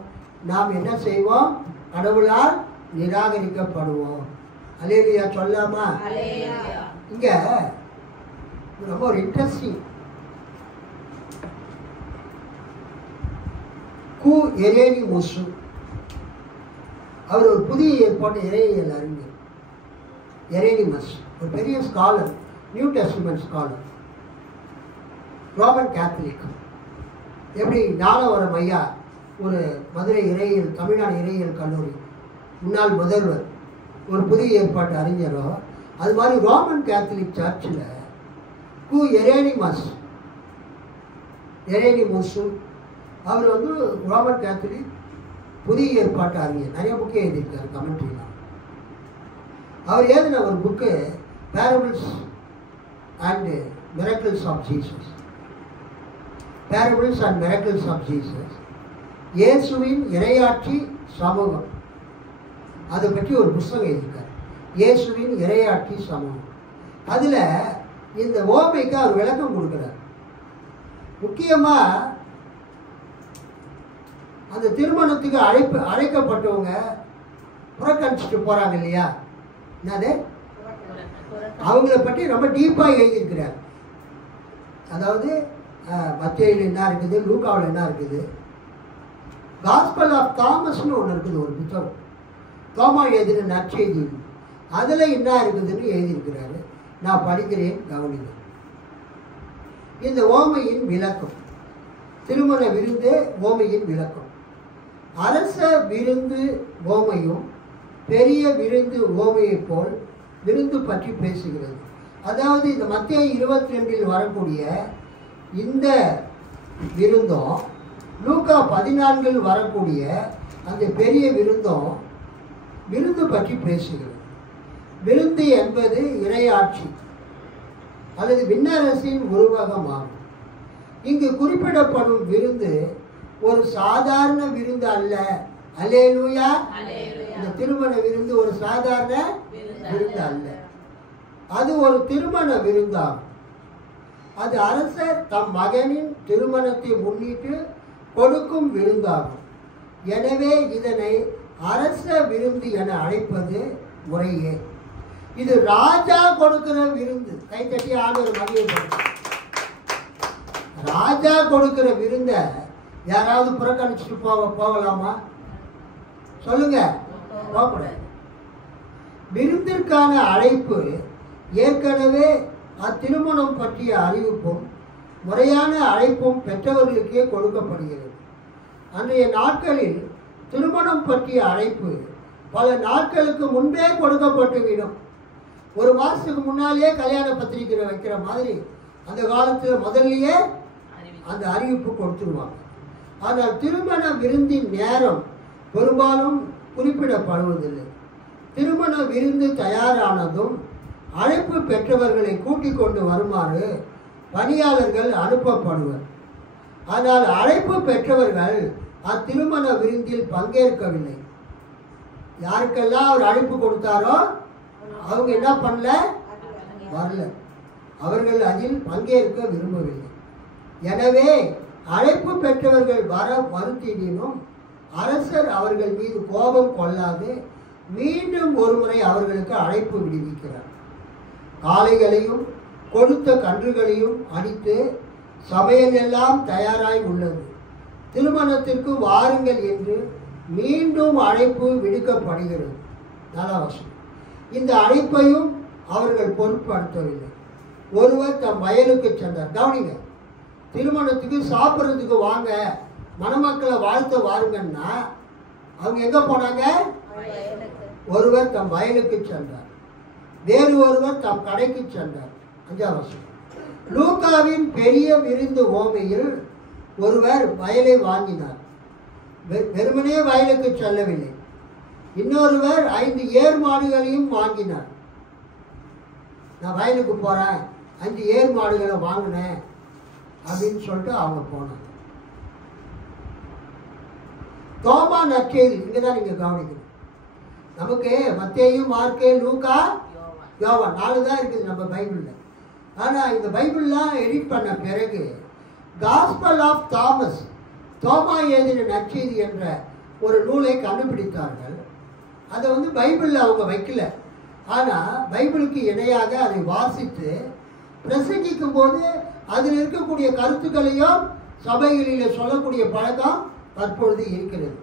நாம் என்ன செய்வோம்? கடவுளால் நிராகரிக்கப்படுவோம். அல்லேலூயா சொல்லாமா? இங்க ரொம்ப ஒரு இன்ட்ரெஸ்டிங் எரேனிமுஸ், அவர் ஒரு புதிய ஏற்பாடு இறையியல் அறிஞர். எரேனிமஸ் ஒரு பெரிய scholar, new testament scholar, Roman Catholic. எப்படி ஞானவரம் ஐயா ஒரு மதுரை இறையியல் தமிழ்நாடு இறையியல் கல்லூரி முன்னாள் முதல்வர், ஒரு புதிய ஏற்பாட்டு அறிஞரோ, அது மாதிரி ரோமன் கேத்தலிக் சர்ச்சில் எரேனிமுஸ் அவர் ரோமன் கேத்தலிக் புதிய ஏற்பாட்டு அறிஞர். நிறைய புக்கே எழுதியிருக்காரு, கமெண்ட்ரிலாம். அவர் எழுதின ஒரு book parables and miracles of Jesus. Parables and miracles of Jesus, இயேசுவின் இறையாட்சி சமூகம், அதை பற்றி ஒரு புத்தகம் எழுதியிருக்கார். இயேசுவின் இறையாட்சி சமூகம். அதில் இந்த ஓமைக்கு அவர் விளக்கம் கொடுக்குறார். முக்கியமாக அந்த திருமணத்துக்கு அழைக்கப்பட்டவங்க புறக்கணிச்சுட்டு போகிறாங்க இல்லையா, என்னது அவங்கள பற்றி ரொம்ப டீப்பாக எழுதியிருக்கிறார். அதாவது மத்தேயுல என்ன இருக்குது, லூக்காவில் என்ன இருக்குது, காஸ்பல் ஆஃப் தாமஸ்னு ஒன்று இருக்குது, ஒரு புத்தகம், தோமா எழுதின நற்செய்தி, அதில் என்ன இருக்குதுன்னு எழுதியிருக்கிறாரு. நான் படிக்கிறேன், கவனிங்க. இந்த ஓமையின் விளக்கம், திருமண விருந்து ஓமையின் விளக்கம். அரச விருந்து ஓமையும் பெரிய விருந்து ஓமையை போல் விருந்து பற்றி பேசுகிறது. அதாவது இந்த மத்தேயு 22 வரக்கூடிய இந்த விருந்தும் லூக்கா 14 வரக்கூடிய அந்த பெரிய விருந்தும் விருந்து பற்றி பேசுகிறது. விருந்து என்பது இறையாட்சி அல்லது விண்ணரசின் உருவகமாகும். இங்கு குறிப்பிடப்படும் விருந்து ஒரு சாதாரண விருந்து அல்ல. அல்லேலூயா. இந்த திருமண விருந்து ஒரு சாதாரண விருந்து அல்ல, அது ஒரு திருமண விருந்தாகும். அது அரசர் தம் மகனின் திருமணத்தை முன்னிட்டு கொடுக்கும் விருந்தாகும். எனவே இதனை அரச விருந்து என அழைப்பது முறையே. இது ராஜா கொடுக்கிற விருந்து. கைத்தட்டி ஆண்டவர் மகிழ்ச்சி. ராஜா கொடுக்கிற விருந்த யாராவது புறக்கணிச்சுட்டு போகலாமா? சொல்லுங்க, போகக்கூடாது. விருந்திற்கான அழைப்பு ஏற்கனவே அத்திருமணம் பற்றிய அறிவிப்பும் முறையான அழைப்பும் பெற்றவர்களுக்கே கொடுக்கப்படுகிறது. அன்றைய நாட்களில் திருமணம் பற்றிய அழைப்பு பல நாட்களுக்கு முன்பே கொடுக்கப்பட்டுவிடும். ஒரு மாதத்துக்கு முன்னாலேயே கல்யாண பத்திரிக்கை வைக்கிற மாதிரி அந்த காலத்தில் முதல்லையே அந்த அறிவிப்பு கொடுத்துருவாங்க. ஆனால் திருமண விருந்தின் நேரம் பெரும்பாலும் குறிப்பிடப்படுவதில்லை. திருமண விருந்து தயாரானதும் அழைப்பு பெற்றவர்களை கூட்டிக் கொண்டு வருமாறு பணியாளர்கள் அனுப்பப்படுவர். ஆனால் அழைப்பு பெற்றவர்கள் அத்திருமண விருந்தில் பங்கேற்கவில்லை. யாருக்கெல்லாம் அவர் அழைப்பு கொடுத்தாரோ அவங்க என்ன பண்ணல? வரல. அவர்கள் அதில் பங்கேற்க விரும்பவில்லை. எனவே அழைப்பு பெற்றவர்கள் வர மறுத்திடினும் அரசர் அவர்கள் மீது கோபம் கொள்ளாது மீண்டும் ஒருமுறை அவர்களுக்கு அழைப்பு விடுவிக்கிறார். காளைகளையும் கொழுத்த கன்றுகளையும் அடித்து சமையல் எல்லாம் தயாராய் உள்ளது, திருமணத்திற்கு வாருங்கள் என்று மீண்டும் அழைப்பு விடுக்கப்படுகிறது. நலவசம். இந்த அழைப்பையும் அவர்கள் பொருட்படுத்தவில்லை. ஒருவர் தம் வயலுக்கு சென்றார். கவனிங்க, திருமணத்துக்கு சாப்பிட்றதுக்கு வாங்க, மணமக்களை வாழ்த்த வாருங்கன்னா அவங்க எங்க போனாங்க? ஒருவர் தம் வயலுக்கு சென்றார், வேறு ஒருவர் தம் கடைக்கு சென்றார். 5ஆம் வசனம். லூக்காவின் பெரிய விருந்து ஓமையில் ஒருவர் வயலை வாங்கினார். வெறுமனே வயலுக்கு செல்லவில்லை. இன்னொருவர் 5 ஏர் மாடுகளையும் வாங்கினார். நான் வயலுக்கு போறேன், 5 ஏர் மாடுகளை வாங்கினேன் அப்படின்னு சொல்லிட்டு அவங்க போனாங்க. தோமா நற்செய்தி இங்கதான் நீங்க கவனிக்கணும். நமக்கு மத்தேயு, மார்க்கு, லூக்கா, யோவான் 4 தான் இருக்குது நம்ம பைபிள்ல. ஆனா இந்த பைபிள்லாம் எடிட் பண்ண பிறகு காஸ்பல் ஆஃப் தாமஸ், தோமா எழுதின நற்செய்தி என்ற ஒரு நூலை கண்டுபிடித்தார்கள். அதை பைபிளில் அவங்க வைக்கல. ஆனால் பைபிளுக்கு இணையாக அதை வாசித்து பிரசங்கிக்கும் போது அதில் இருக்கக்கூடிய கருத்துக்களையும் சபைகளில் சொல்லக்கூடிய பழக்கம் தற்பொழுது இருக்கிறது.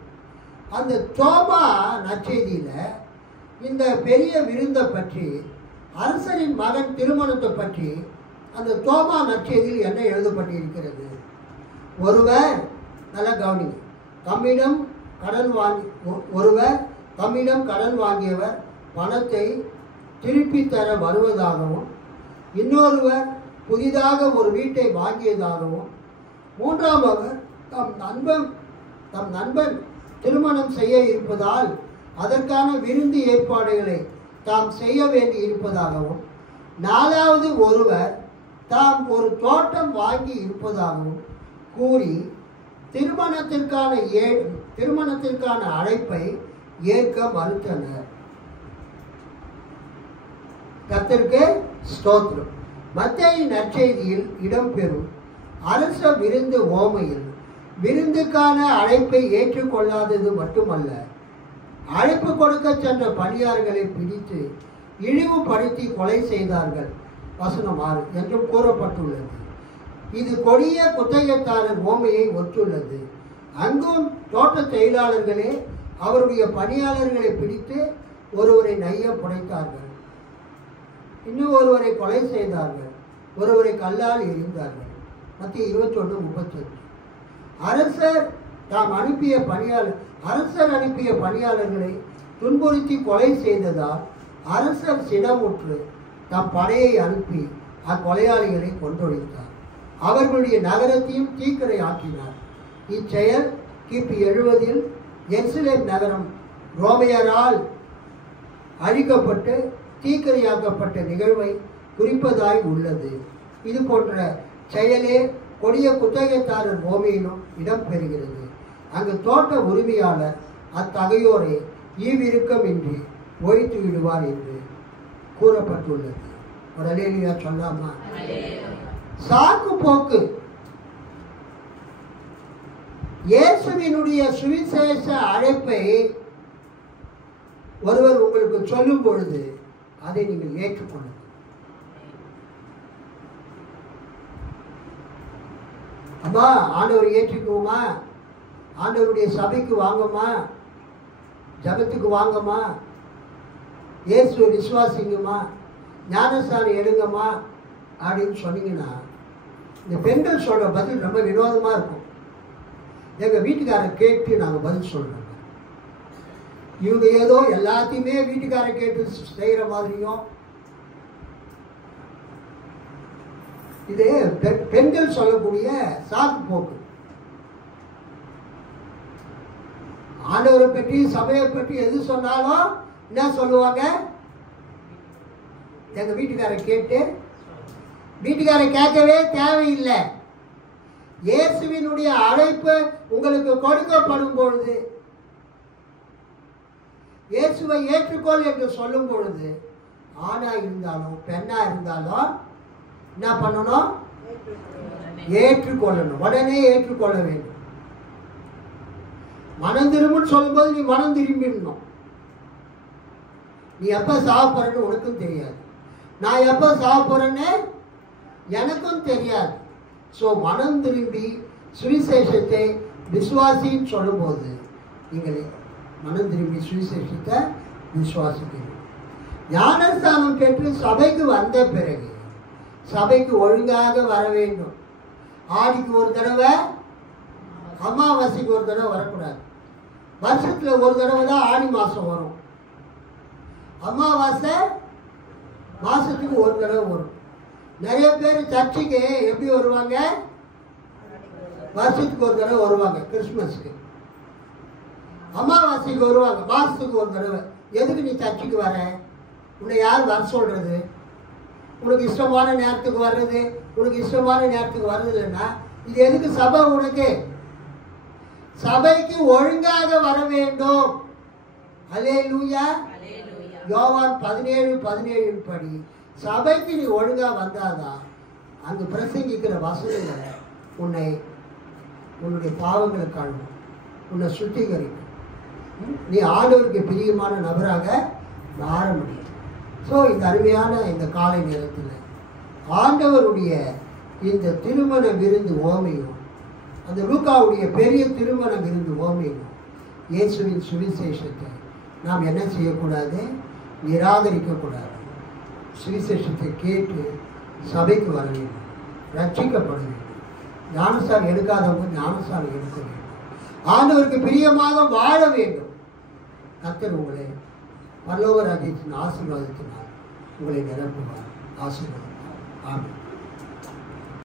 அந்த தோமா நற்செய்தியில் இந்த பெரிய விருந்தை பற்றி, அரசரின் மகன் திருமணத்தை பற்றி அந்த தோமா நற்செய்தியில் என்ன எழுதப்பட்டிருக்கிறது? ஒருவர், நல்லா கவனிங்க, ஒருவர் தம்மிடம் கடன் வாங்கியவர் பணத்தை திருப்பி தர வருவதாகவும், இன்னொருவர் புதிதாக ஒரு வீட்டை வாங்கியதாகவும், மூன்றாமவர் தம் நண்பன் திருமணம் செய்ய இருப்பதால் அதற்கான விருந்து ஏற்பாடுகளை தாம் செய்ய வேண்டி இருப்பதாகவும், 4வது ஒருவர் தாம் ஒரு தோட்டம் வாங்கி இருப்பதாகவும் கூறி திருமணத்திற்கான அழைப்பை ஏற்க மறுத்தனர். கர்த்தருக்கு ஸ்தோத்திரம். மத்தேயு நற்செய்தியில் இடம்பெறும் அரச விருந்து ஓமையில் விருந்துக்கான அழைப்பை ஏற்றுக்கொள்ளாதது மட்டுமல்ல, அழைப்பு கொடுக்க சென்ற பணியாளர்களை பிடித்து இழிவுபடுத்தி கொலை செய்தார்கள். வசனம் 6 என்றும் கூறப்பட்டுள்ளது. இது கொடிய குத்தகைத்தாரர் ஓமையை ஒத்துள்ளது. அங்கும் தோட்ட தொழிலாளர்களே அவருடைய பணியாளர்களை பிடித்து ஒருவரை நைய புடைத்தார்கள், இன்னும் ஒருவரை கொலை செய்தார்கள், ஒருவரை கல்லால் எறிந்தார்கள். மத்திய 21:35. அரசர் அனுப்பிய பணியாளர்களை துன்புறுத்தி கொலை செய்ததால் அரசர் சினமுற்று தம் படையை அனுப்பி அக்கொலையாளிகளை கொன்றொழித்தார். அவர்களுடைய நகரத்தையும் தீக்கிரை ஆக்கினார். இச்செயல் கிபி 70 எருசலேம் நகரம் ரோமையரால் அழிக்கப்பட்டு தீக்கிரையாக்கப்பட்ட நிகழ்வை குறிப்பதாய் உள்ளது. இது போன்ற செயலே கொடிய குத்தகைத்தாரர் ஓமையிலும் இடம்பெறுகிறது. அங்கு தோட்ட உரிமையாளர் அத்தகையோரை ஈவிருக்கமின்றி ஒழித்து விடுவார் என்று கூறப்பட்டுள்ளது. ஒரு அல்லேலூயா சொல்லாமா? சாக்கு போக்கு. இயேசுவினுடைய சுவிசேஷ அழைப்பை ஒருவர் உங்களுக்கு சொல்லும் பொழுது அதை நீங்கள் ஏற்றுக்கொள்ளுங்கள். அம்மா ஆண்டவர் ஏற்றுக்குவோமா, ஆண்டவருடைய சபைக்கு வாங்கம்மா, ஜபத்துக்கு வாங்கம்மா, இயேசுவை விசுவாசிங்கம்மா, ஞானஸ்தானம் எடுங்கம்மா அப்படின்னு சொன்னீங்கன்னா இந்த பெண்கள் சொல்ற பதில் ரொம்ப வினோதமா இருக்கும். எங்க வீட்டுக்காரர் கேட்டு நாங்கள் பதில் சொல்றோம். இவங்க ஏதோ எல்லாத்தையுமே வீட்டுக்காரர் கேட்டு செய்யற மாதிரியும், இது பெண்கள் சொல்லக்கூடிய சாக்கு போக்கு. ஆண்டவரை பற்றி சபையை பற்றி எது சொன்னாலும் என்ன சொல்லுவாங்க, எங்க வீட்டுக்காரர் கேட்டு. வீட்டுக்காரர் கேட்கவே தேவையில்லை. இயேசுவினுடைய அழைப்பு உங்களுக்கு கொடுக்கப்படும் பொழுது, இயேசுவை ஏற்றுக்கொள் என்று சொல்லும் பொழுது, ஆணா இருந்தாலும் பெண்ணா இருந்தாலும் என்ன பண்ணணும், ஏற்றுக்கொள்ளணும். உடனே ஏற்றுக்கொள்ள வேண்டும். மனம் திரும்புன்னு சொல்லும்போது நீ மனம் திரும்பிடணும். நீ எப்ப சாப்பிட்றன்னு உனக்கும் தெரியாது, நான் எப்ப சாப்பிட்றேன்னு எனக்கும் தெரியாது. ஸோ மனம் திரும்பி சுவிசேஷத்தை விசுவாசின்னு சொல்லும்போது நீங்கள் மனம் திரும்பி சுவிசேஷத்தை விசுவாசிக்கணும். ஞானஸ்தானம் பெற்று சபைக்கு வந்த பிறகு சபைக்கு ஒழுங்காக வர வேண்டும். ஆடிக்கு ஒரு தடவை, அமாவாசைக்கு ஒரு தடவை வரக்கூடாது. வருஷத்துல ஒரு தடவை தான் ஆடி மாசம் வரும். அமாவாசை மாசத்துக்கு ஒரு தடவை வரும். நிறைய பேர் சர்ச்சுக்கு எப்படி வருவாங்க, வருஷத்துக்கு ஒரு தடவை வருவாங்க. கிறிஸ்துமஸ்க்கு அமாவாசைக்கு வருவாங்க, மாசத்துக்கு ஒரு தடவை. எதுக்கு நீ சர்ச்சுக்கு வர? உன்னை யார் வர சொல்றது? உனக்கு இஷ்டமான நேரத்துக்கு வர்றது, உனக்கு இஷ்டமான நேரத்துக்கு வர்றது இல்லைன்னா இது எதுக்கு சபை உனக்கு? சபைக்கு ஒழுங்காக வர வேண்டும். அல்லேலூயா. யோவான் 17:17 படி சபைக்கு நீ ஒழுங்கா வந்தாதான் அங்கு பிரசங்கிக்கிற வசனங்களை உன்னுடைய பாவங்களை கழுவும், உன்னை சுத்திகரிக்கும். நீ ஆண்டவருக்கு பிரியமான நபராக மாற முடியும். ஸோ இந்த அருமையான இந்த காலை நேரத்தில் ஆண்டவருடைய இந்த திருமண விருந்து ஓமையும், அந்த லூக்காவுடைய பெரிய திருமண விருந்து ஓமையும், இயேசுவின் சுவிசேஷத்தை நாம் என்ன செய்யக்கூடாது, நிராகரிக்கக்கூடாது. சுவிசேஷத்தை கேட்டு சபைக்கு வர வேண்டும், ரட்சிக்கப்பட வேண்டும். ஞானஸ்தானம் எடுக்காதவங்க ஞானஸ்தானம் எடுக்க வேண்டும். ஆண்டவருக்கு பிரியமாக வாழ வேண்டும். கர்த்தர் உங்களை பரலோக ராஜ்யத்தின் ஆசீர்வாதத்தினால் உங்களை நிரப்புவார், ஆசீர்வாதம். ஆமென்.